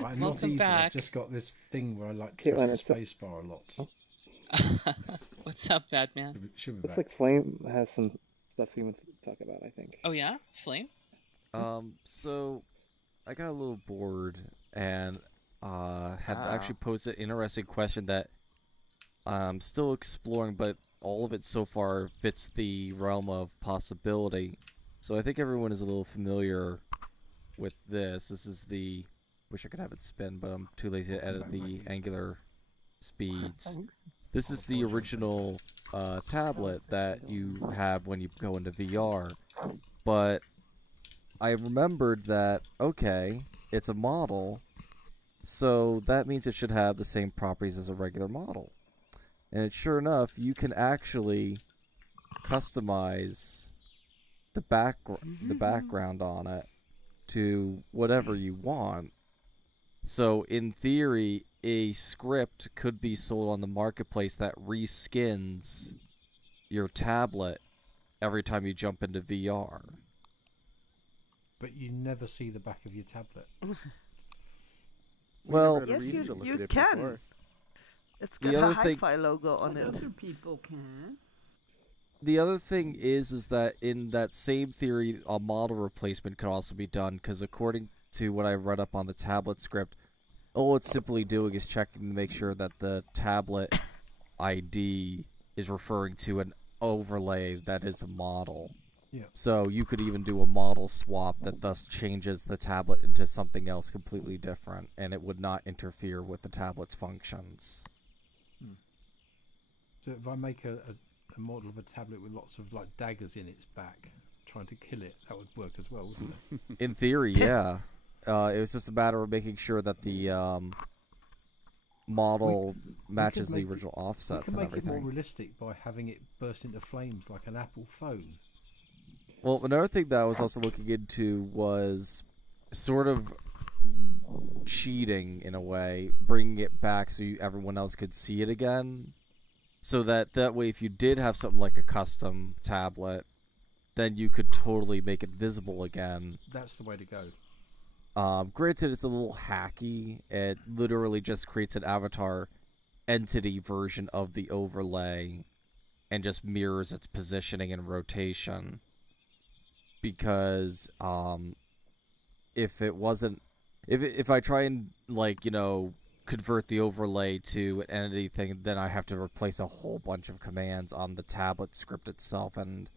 I'm not Welcome evil. back. I've just got this thing where I like Caitlin, press the it's spacebar a lot. What's up, Batman? Should be Looks back. like Flame has some stuff he wants to talk about, I think. Oh yeah, Flame. So I got a little bored and had actually posed an interesting question that I'm still exploring, but all of it so far fits the realm of possibility. So I think everyone is a little familiar with this. This is the... Wish I could have it spin, but I'm too lazy to edit the angular speeds. This is the original tablet that you have when you go into VR. But I remembered that, okay, it's a model, so that means it should have the same properties as a regular model. And sure enough, you can actually customize the background on it to whatever you want. So in theory, a script could be sold on the marketplace that reskins your tablet every time you jump into VR. But you never see the back of your tablet. Well, yes, you can. Before. It's got a hi-fi logo on it. Other people can. The other thing is that in that same theory, a model replacement could also be done, because according to what I read up on the tablet script, all it's simply doing is checking to make sure that the tablet ID is referring to an overlay that is a model. Yeah. So you could even do a model swap that thus changes the tablet into something else completely different, and it would not interfere with the tablet's functions. So if I make a model of a tablet with lots of like daggers in its back, trying to kill it, that would work as well, wouldn't it? In theory, yeah. It was just a matter of making sure that the model matches the original offsets and everything. We can make it more realistic by having it burst into flames like an Apple phone. Well, another thing that I was also looking into was sort of cheating in a way, bringing it back so everyone else could see it again. So that way, if you did have something like a custom tablet, then you could totally make it visible again. That's the way to go. Granted, it's a little hacky. It literally just creates an avatar entity version of the overlay and just mirrors its positioning and rotation. Because if it wasn't, if I try and convert the overlay to an entity thing, then I have to replace a whole bunch of commands on the tablet script itself, and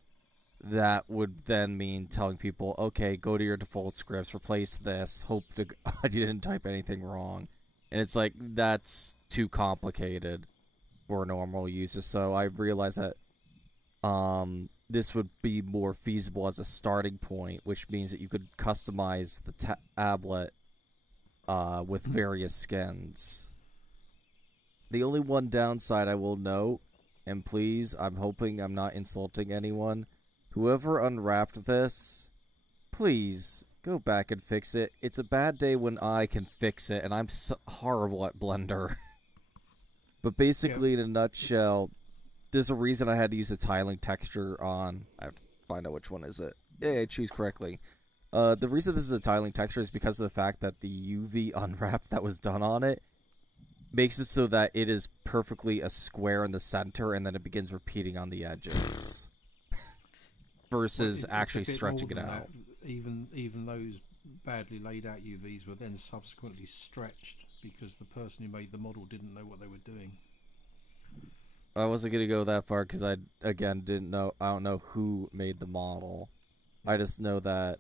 that would then mean telling people, okay, go to your default scripts, replace this, hope to God you didn't type anything wrong. And it's like, that's too complicated for a normal user. So I realized that this would be more feasible as a starting point, which means that you could customize the tablet with various skins. The only one downside I will note, and please, I'm hoping I'm not insulting anyone, whoever unwrapped this, please go back and fix it. It's a bad day when I can fix it, and I'm so horrible at Blender. But basically, in a nutshell, there's a reason I had to use a tiling texture on... I have to find out which one is it. Yeah, I choose correctly. The reason this is a tiling texture is because of the fact that the UV unwrap that was done on it makes it so that it is perfectly a square in the center, and then it begins repeating on the edges. Versus actually stretching it out. Even those badly laid out UVs were then subsequently stretched because the person who made the model didn't know what they were doing. I wasn't gonna go that far because I didn't know. I don't know who made the model. I just know that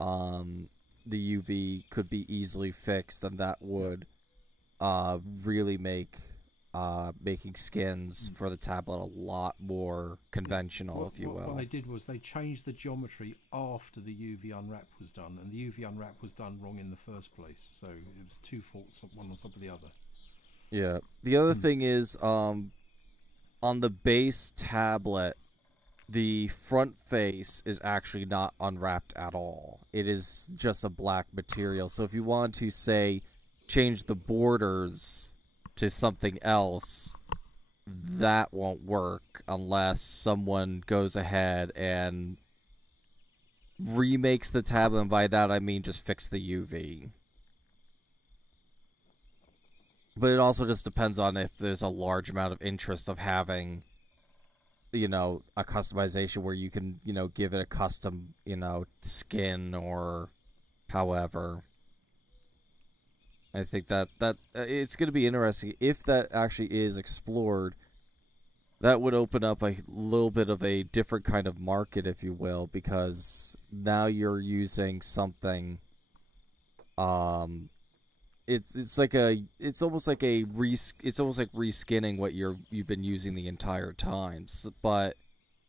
the UV could be easily fixed, and that would really make making skins for the tablet a lot more conventional, if you will. What they did was they changed the geometry after the UV unwrap was done, and the UV unwrap was done wrong in the first place. So it was two faults, one on top of the other. Yeah. The other thing is, on the base tablet, the front face is actually not unwrapped at all. It is just a black material. So if you want to, say, change the borders to something else, that won't work unless someone goes ahead and remakes the tablet, and by that I mean just fix the UV. But it also just depends on if there's a large amount of interest of having, you know, a customization where you can, you know, give it a custom, you know, skin or however. I think that it's going to be interesting if that actually is explored. That would open up a little bit of a different kind of market, if you will, because now you're using something. It's like it's almost like reskinning what you've been using the entire time, but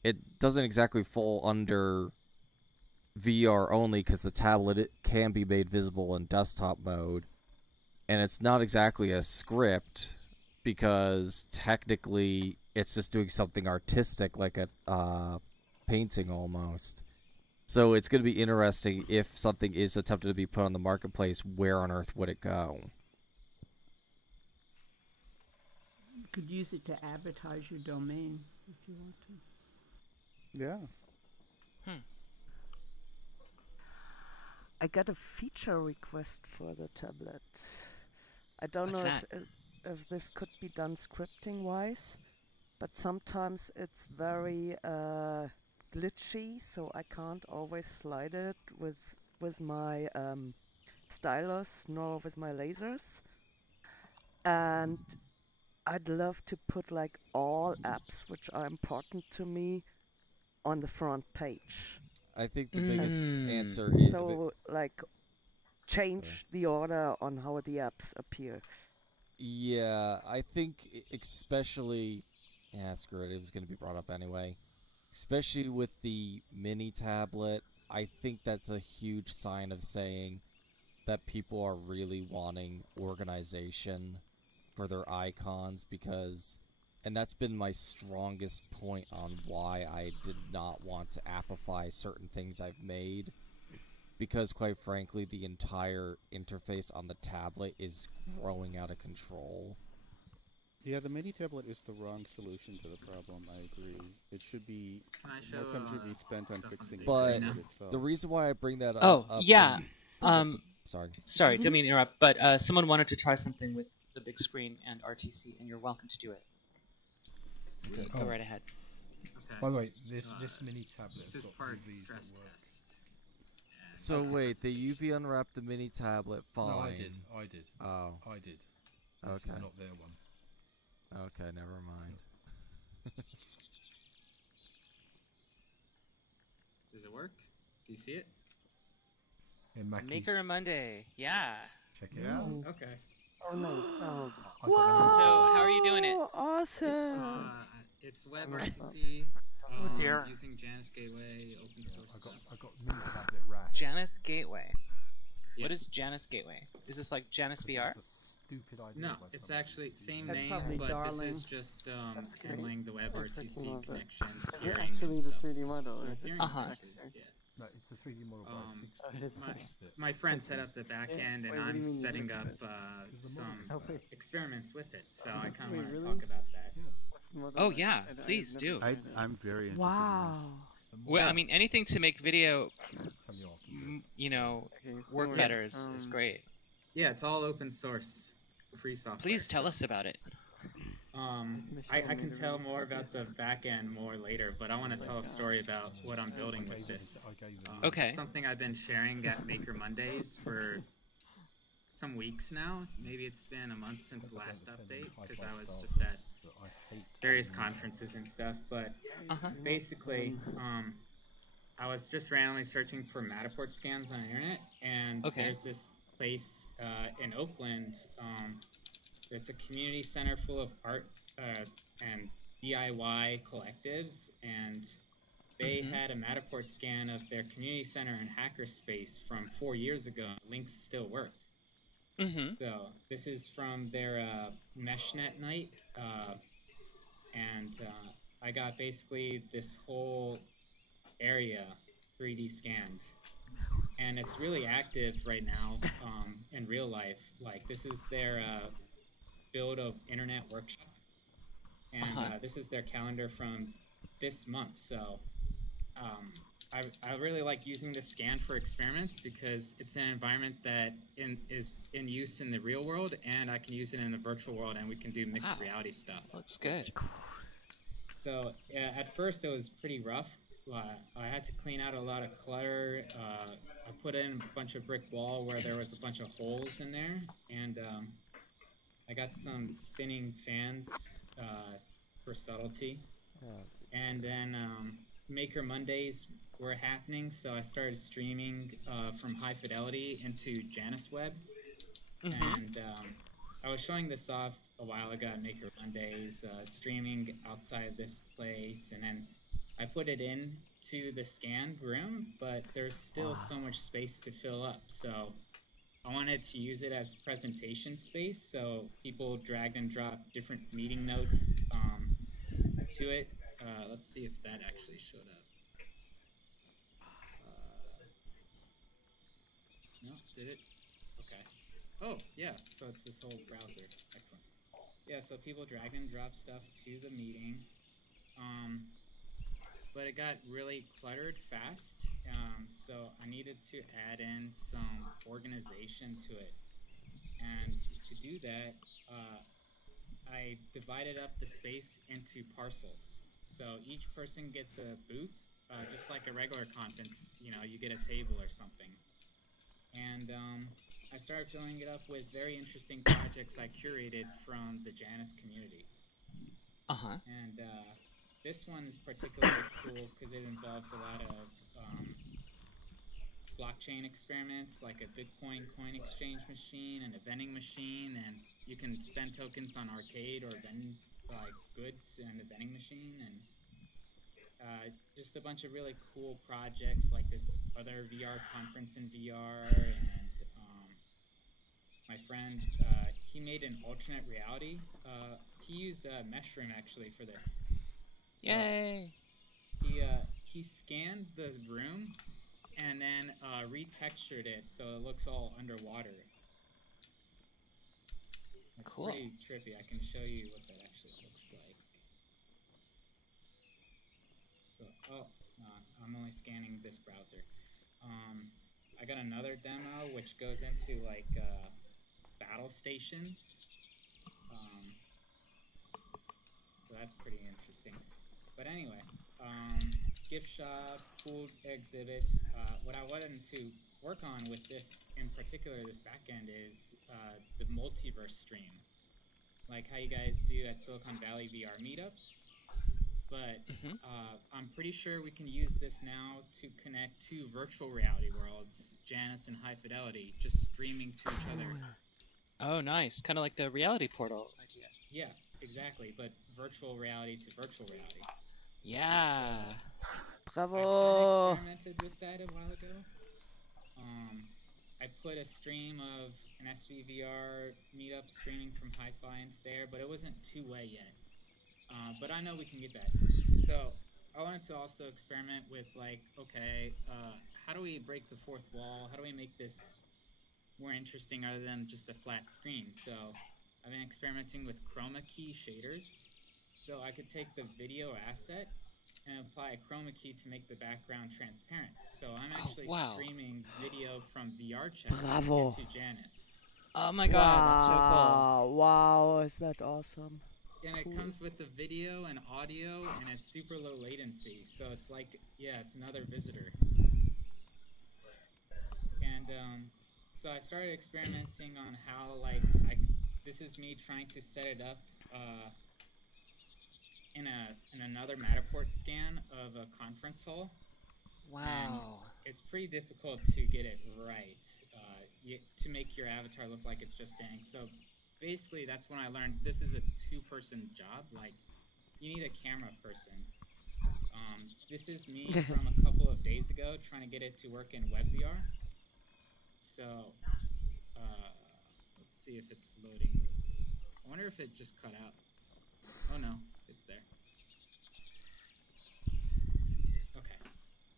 it doesn't exactly fall under VR only because the tablet it can be made visible in desktop mode, and it's not exactly a script because technically it's just doing something artistic like a painting almost. So it's going to be interesting if something is attempted to be put on the marketplace, where on earth would it go? You could use it to advertise your domain if you want to. Yeah. I got a feature request for the tablet. I don't What's know that? if this could be done scripting wise, but sometimes it's very glitchy, so I can't always slide it with my stylus nor with my lasers. And I'd love to put like all apps which are important to me on the front page. I think the biggest answer is so like change the order on how the apps appear. Yeah, I think especially screw it, it was going to be brought up anyway. Especially with the mini tablet, I think that's a huge sign of saying that people are really wanting organization for their icons because, and that's been my strongest point on why I did not want to appify certain things I've made, because quite frankly the entire interface on the tablet is growing out of control. Yeah, the mini tablet is the wrong solution to the problem. I agree. It should be more time should be spent on fixing the But tablet itself. the reason why I bring that Oh, up yeah. sorry. Sorry, didn't mean to interrupt, but someone wanted to try something with the big screen and RTC, and you're welcome to do it. Sweet. Go right ahead. Okay. By the way, this mini tablet This has is got part UVs stress that work. test. So wait, the UV unwrapped the mini tablet fine. No, I did. Oh. I did. This is not their one. Okay, never mind. Does it work? Do you see it? Maker Monday, yeah. Check it out. Okay. Oh no! Oh. So how are you doing it? Awesome! It's WebRTC. Dear. Using Janus Gateway, open source stuff. I got mini tablet rash. Janus Gateway. Yeah. What is Janus Gateway? Is this like Janus VR? It's a stupid idea. No, it's actually same That's name, probably but darling. this is just handling the WebRTC connections, Is it peering actually and the stuff. 3D model? Or is it Peering just is an actually, actor? No, it's a 3D model, but I fixed it. My friend set up the back end, and Wait, what do I'm you mean you setting fixed up some experiments with it. So I kind of want to really? talk about that. Oh yeah, please do. I'm very interested in this. Well, I mean, anything to make video, you know, work better is great. Yeah, it's all open source, free software. Please tell us about it. I can tell more about the back end more later, but I want to tell a story about what I'm building with this. Okay. It's something I've been sharing at Maker Mondays for some weeks now. Maybe it's been a month since the last update, because I was just at various conferences and stuff, but basically, I was just randomly searching for Matterport scans on the internet, and there's this place in Oakland. It's a community center full of art and DIY collectives, and they had a Matterport scan of their community center and hackerspace from 4 years ago. Links still worked. So this is from their MeshNet night, and I got basically this whole area 3D scanned, and it's really active right now in real life. Like, this is their build of internet workshop, and this is their calendar from this month. So I really like using the scan for experiments because it's an environment that is in use in the real world, and I can use it in the virtual world, and we can do mixed reality stuff. Looks good. So at first it was pretty rough. I had to clean out a lot of clutter. I put in a bunch of brick wall where there was a bunch of holes in there, and I got some spinning fans for subtlety. And then Maker Mondays were happening, so I started streaming from high fidelity into Janus Web. And I was showing this off a while ago at Maker Mondays, streaming outside this place, and then I put it in to the scanned room, but there's still so much space to fill up. So I wanted to use it as presentation space, so people drag and drop different meeting notes to it. Let's see if that actually showed up. No, did it? Okay. Oh, yeah, so it's this whole browser. Excellent. Yeah, so people drag and drop stuff to the meeting. But it got really cluttered fast, so I needed to add in some organization to it. And to do that, I divided up the space into parcels. So each person gets a booth, just like a regular conference, you know, you get a table or something. And I started filling it up with very interesting projects I curated from the Janus community. And this one's particularly cool because it involves a lot of blockchain experiments, like a Bitcoin coin exchange machine and a vending machine, and you can spend tokens on arcade or vend like goods in the vending machine, and just a bunch of really cool projects like this other VR conference in VR, and my friend, he made an alternate reality. He used Mushroom actually for this. So Yay! He scanned the room and then retextured it so it looks all underwater. It's cool. Pretty trippy. I can show you what that actually looks like. So, I'm only scanning this browser. I got another demo which goes into like battle stations. So that's pretty interesting. But anyway, gift shop, cool exhibits. What I wanted to work on with this, in particular, this backend is the multiverse stream. Like how you guys do at Silicon Valley VR meetups. But I'm pretty sure we can use this now to connect two virtual reality worlds, Janus and High Fidelity, just streaming to each other. Oh, nice. Kind of like the reality portal idea. Yeah, exactly. But virtual reality to virtual reality. Yeah. Bravo. I experimented with that a while ago. I put a stream of an SVVR meetup streaming from Hi-Fi into there, but it wasn't two-way yet. But I know we can get that. So I wanted to also experiment with like, okay, how do we break the fourth wall? How do we make this more interesting other than just a flat screen? So I've been experimenting with chroma key shaders. So I could take the video asset and apply a chroma key to make the background transparent. So I'm actually streaming video from VR chat into Janus. Oh my god, that's so cool. Wow, is that awesome. And it comes with the video and audio, and it's super low latency. So it's like, yeah, it's another visitor. And so I started experimenting on how, like, this is me trying to set it up in another Matterport scan of a conference hall. Wow. And it's pretty difficult to get it right, to make your avatar look like it's just standing. So basically, that's when I learned this is a two-person job. Like, you need a camera person. This is me from a couple of days ago trying to get it to work in WebVR. So let's see if it's loading. I wonder if it just cut out. Oh no, it's there. Okay.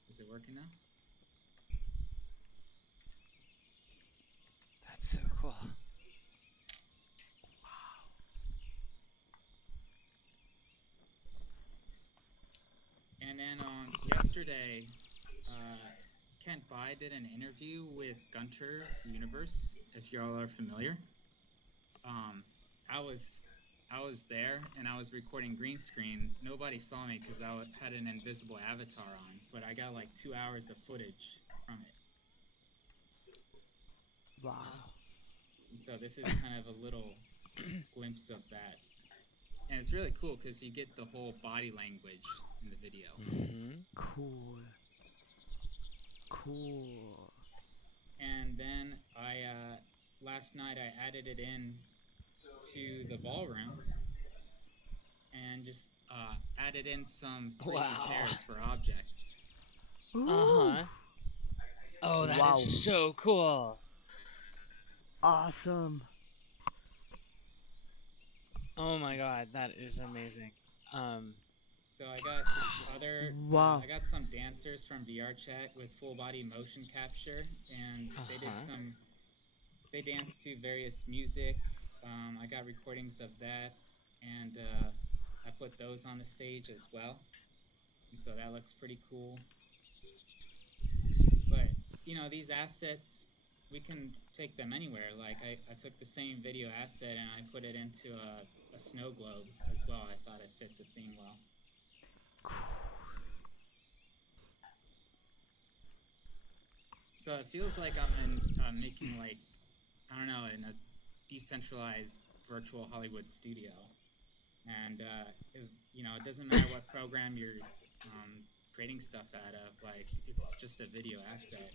Is it working now? That's so cool. And then yesterday, Kent Bai did an interview with Gunter's Universe, if y'all are familiar. I was there and I was recording green screen. Nobody saw me because I had an invisible avatar on, but I got like 2 hours of footage from it. Wow. And so this is kind of a little glimpse of that. And it's really cool because you get the whole body language in the video. Cool. Cool. And then last night I added it in to the ballroom and just added in some 3D chairs for objects. Uh-huh. Oh, that is so cool. Awesome. Oh my god, that is amazing. So I got other I got some dancers from VR chat with full body motion capture, and they danced to various music. I got recordings of that, and I put those on the stage as well. And so that looks pretty cool. But you know, these assets, we can take them anywhere. Like I took the same video asset and I put it into a snow globe as well. I thought it fit the theme well. So it feels like I'm making like, I don't know, in a decentralized virtual Hollywood studio. And you know, it doesn't matter what program you're creating stuff out of. Like, it's just a video asset.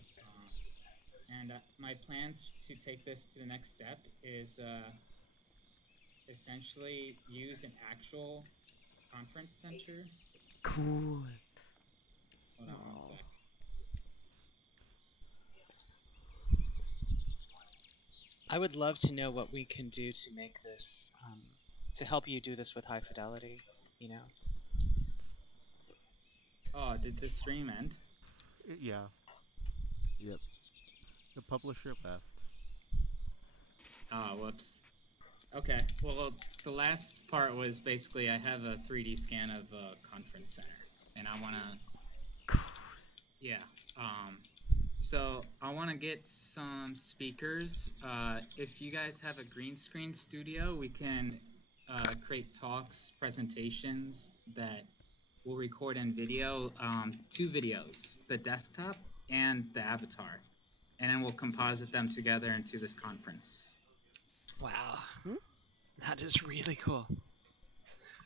And my plans to take this to the next step is essentially use an actual conference center. Cool. Hold on one sec. I would love to know what we can do to make this, to help you do this with high fidelity, you know? Oh, did this stream end? Yeah. Yep. The publisher left. Oh, whoops. Okay, well, the last part was basically I have a 3D scan of a conference center, and I want to... Yeah, so I want to get some speakers. If you guys have a green screen studio, we can create talks, presentations that we'll record in video, 2 videos, the desktop and the avatar, and then we'll composite them together into this conference. Wow, that is really cool.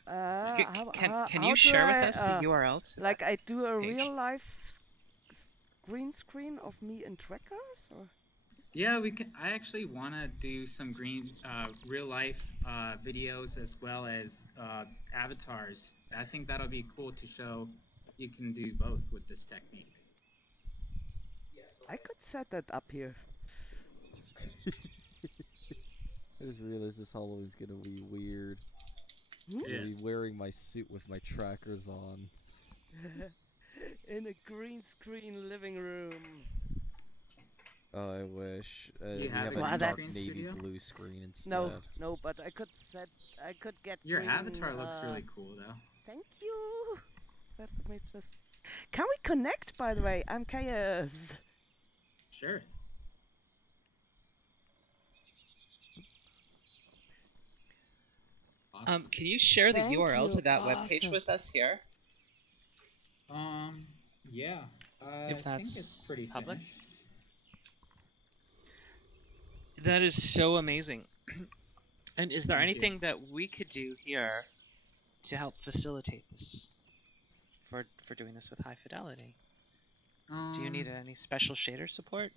Can you share with us the URL to like that I do a page? real life green screen of me in trackers, or? Yeah, we can. I actually want to do some real life videos as well as avatars. I think that'll be cool to show. You can do both with this technique. I could set that up here. I just realized this Halloween's gonna be weird. Yeah. I'm gonna be wearing my suit with my trackers on. In a green screen living room. Oh, I wish. You we have have a a dark green navy studio? blue screen instead. No, but I could get Your green, avatar looks really cool, though. Thank you. Let me just... Can we connect, by the way? I'm Chaos. Sure. Awesome. Can you share the Thank URL you. to that webpage Awesome. with us here? Yeah. If I think that's it's pretty public? finished. That is so amazing. And is there Thank you. anything that we could do here to help facilitate this for doing this with high fidelity? Do you need any special shader support?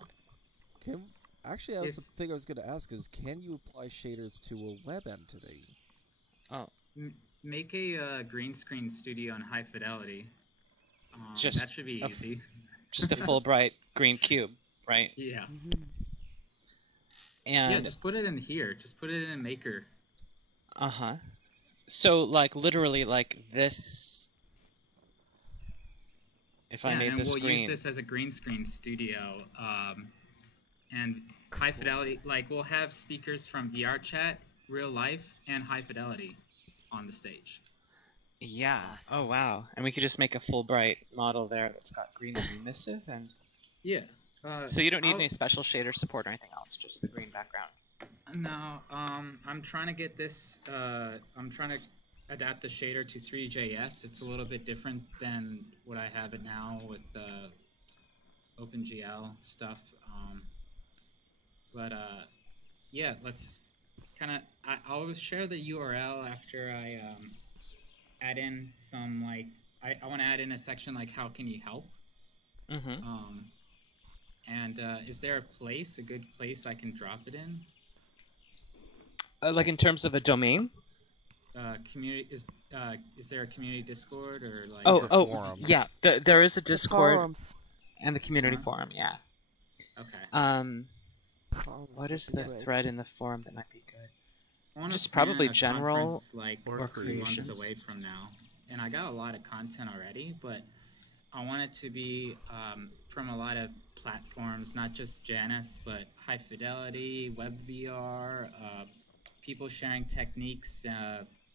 Actually, that was the thing I was going to ask is, can you apply shaders to a web entity? Oh. Make a green screen studio in high fidelity. Just that should be easy. Just a full bright green cube, right? Yeah. And yeah, just put it in here. Just put it in Maker. Uh-huh. So, like, literally, like, this... If I made this we'll green... use this as a green screen studio. And high fidelity, like, we'll have speakers from VR chat, real life, and high fidelity on the stage. Yeah. Oh wow. And we could just make a full bright model there that's got green and emissive, and Yeah. so you don't need any special shader support or anything else, just the green background. No, I'm trying to get this. I'm trying to adapt the shader to 3JS. It's a little bit different than what I have it now with the OpenGL stuff. But yeah, let's kind of. I'll share the URL after I add in some like. I want to add in a section like how can you help. Mm-hmm. And is there a good place I can drop it in? Like in terms of a domain? Community is there a community Discord or like? Oh, yeah. There is a Discord and the community forum. Yeah. Okay. What is the thread in the forum that might be good? Just plan probably a general conference, like or 3 months creations. away from now, and I got a lot of content already, but I want it to be from a lot of platforms, not just Janus, but High Fidelity, WebVR, people sharing techniques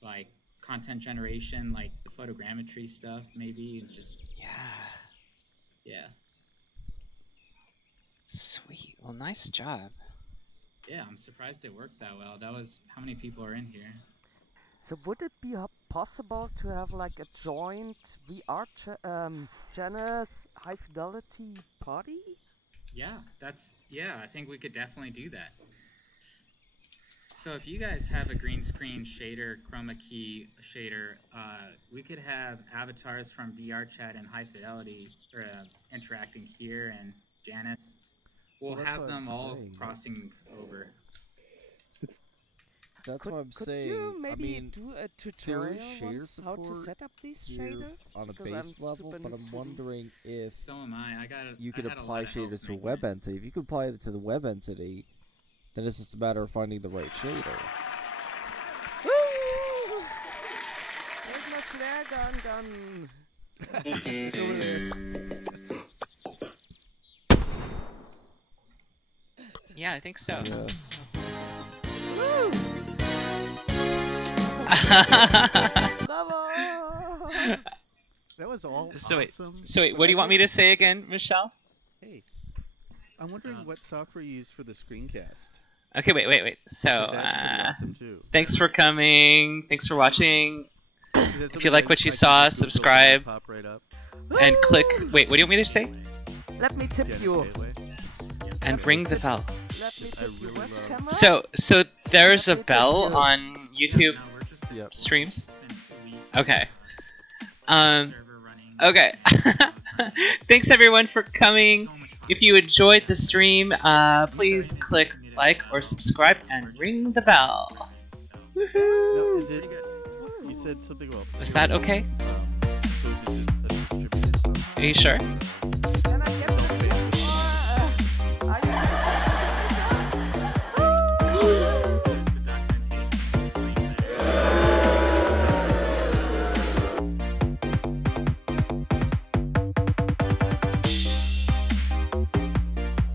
like content generation, like the photogrammetry stuff, maybe, and just yeah. Sweet. Well, nice job. Yeah, I'm surprised it worked that well. That was how many people are in here? So would it be possible to have like a joint VR Janus High Fidelity party? Yeah, I think we could definitely do that. So if you guys have a green screen shader, chroma key shader, we could have avatars from VR Chat and High Fidelity interacting here, and Janus. We'll have them all crossing over. That's what I'm saying. Could you maybe do a tutorial shader once how to set up these shaders? On a Because base level, but I'm wondering if so am I. You could apply shaders to a web entity. If you could apply it to the web entity, then it's just a matter of finding the right shader. Woo! There's my flare gun. Yeah, I think so. Yeah. Woo! Bravo! That was all So awesome. Wait, what do you want me to say again, Michelle? Hey, I'm wondering what software you use for the screencast. Okay, wait. So, That's pretty awesome too. thanks for coming. Thanks for watching. If you like what you saw, subscribe. Pop right up. And click. Wait, what do you want me to say? Let me tip you. And ring the bell. Let me tip you. Where's the camera? So there's a bell on YouTube streams. Okay. Okay. Thanks everyone for coming. If you enjoyed the stream, please click like or subscribe and ring the bell. Woohoo! No, is it? You said something about. Was that okay? Are you sure?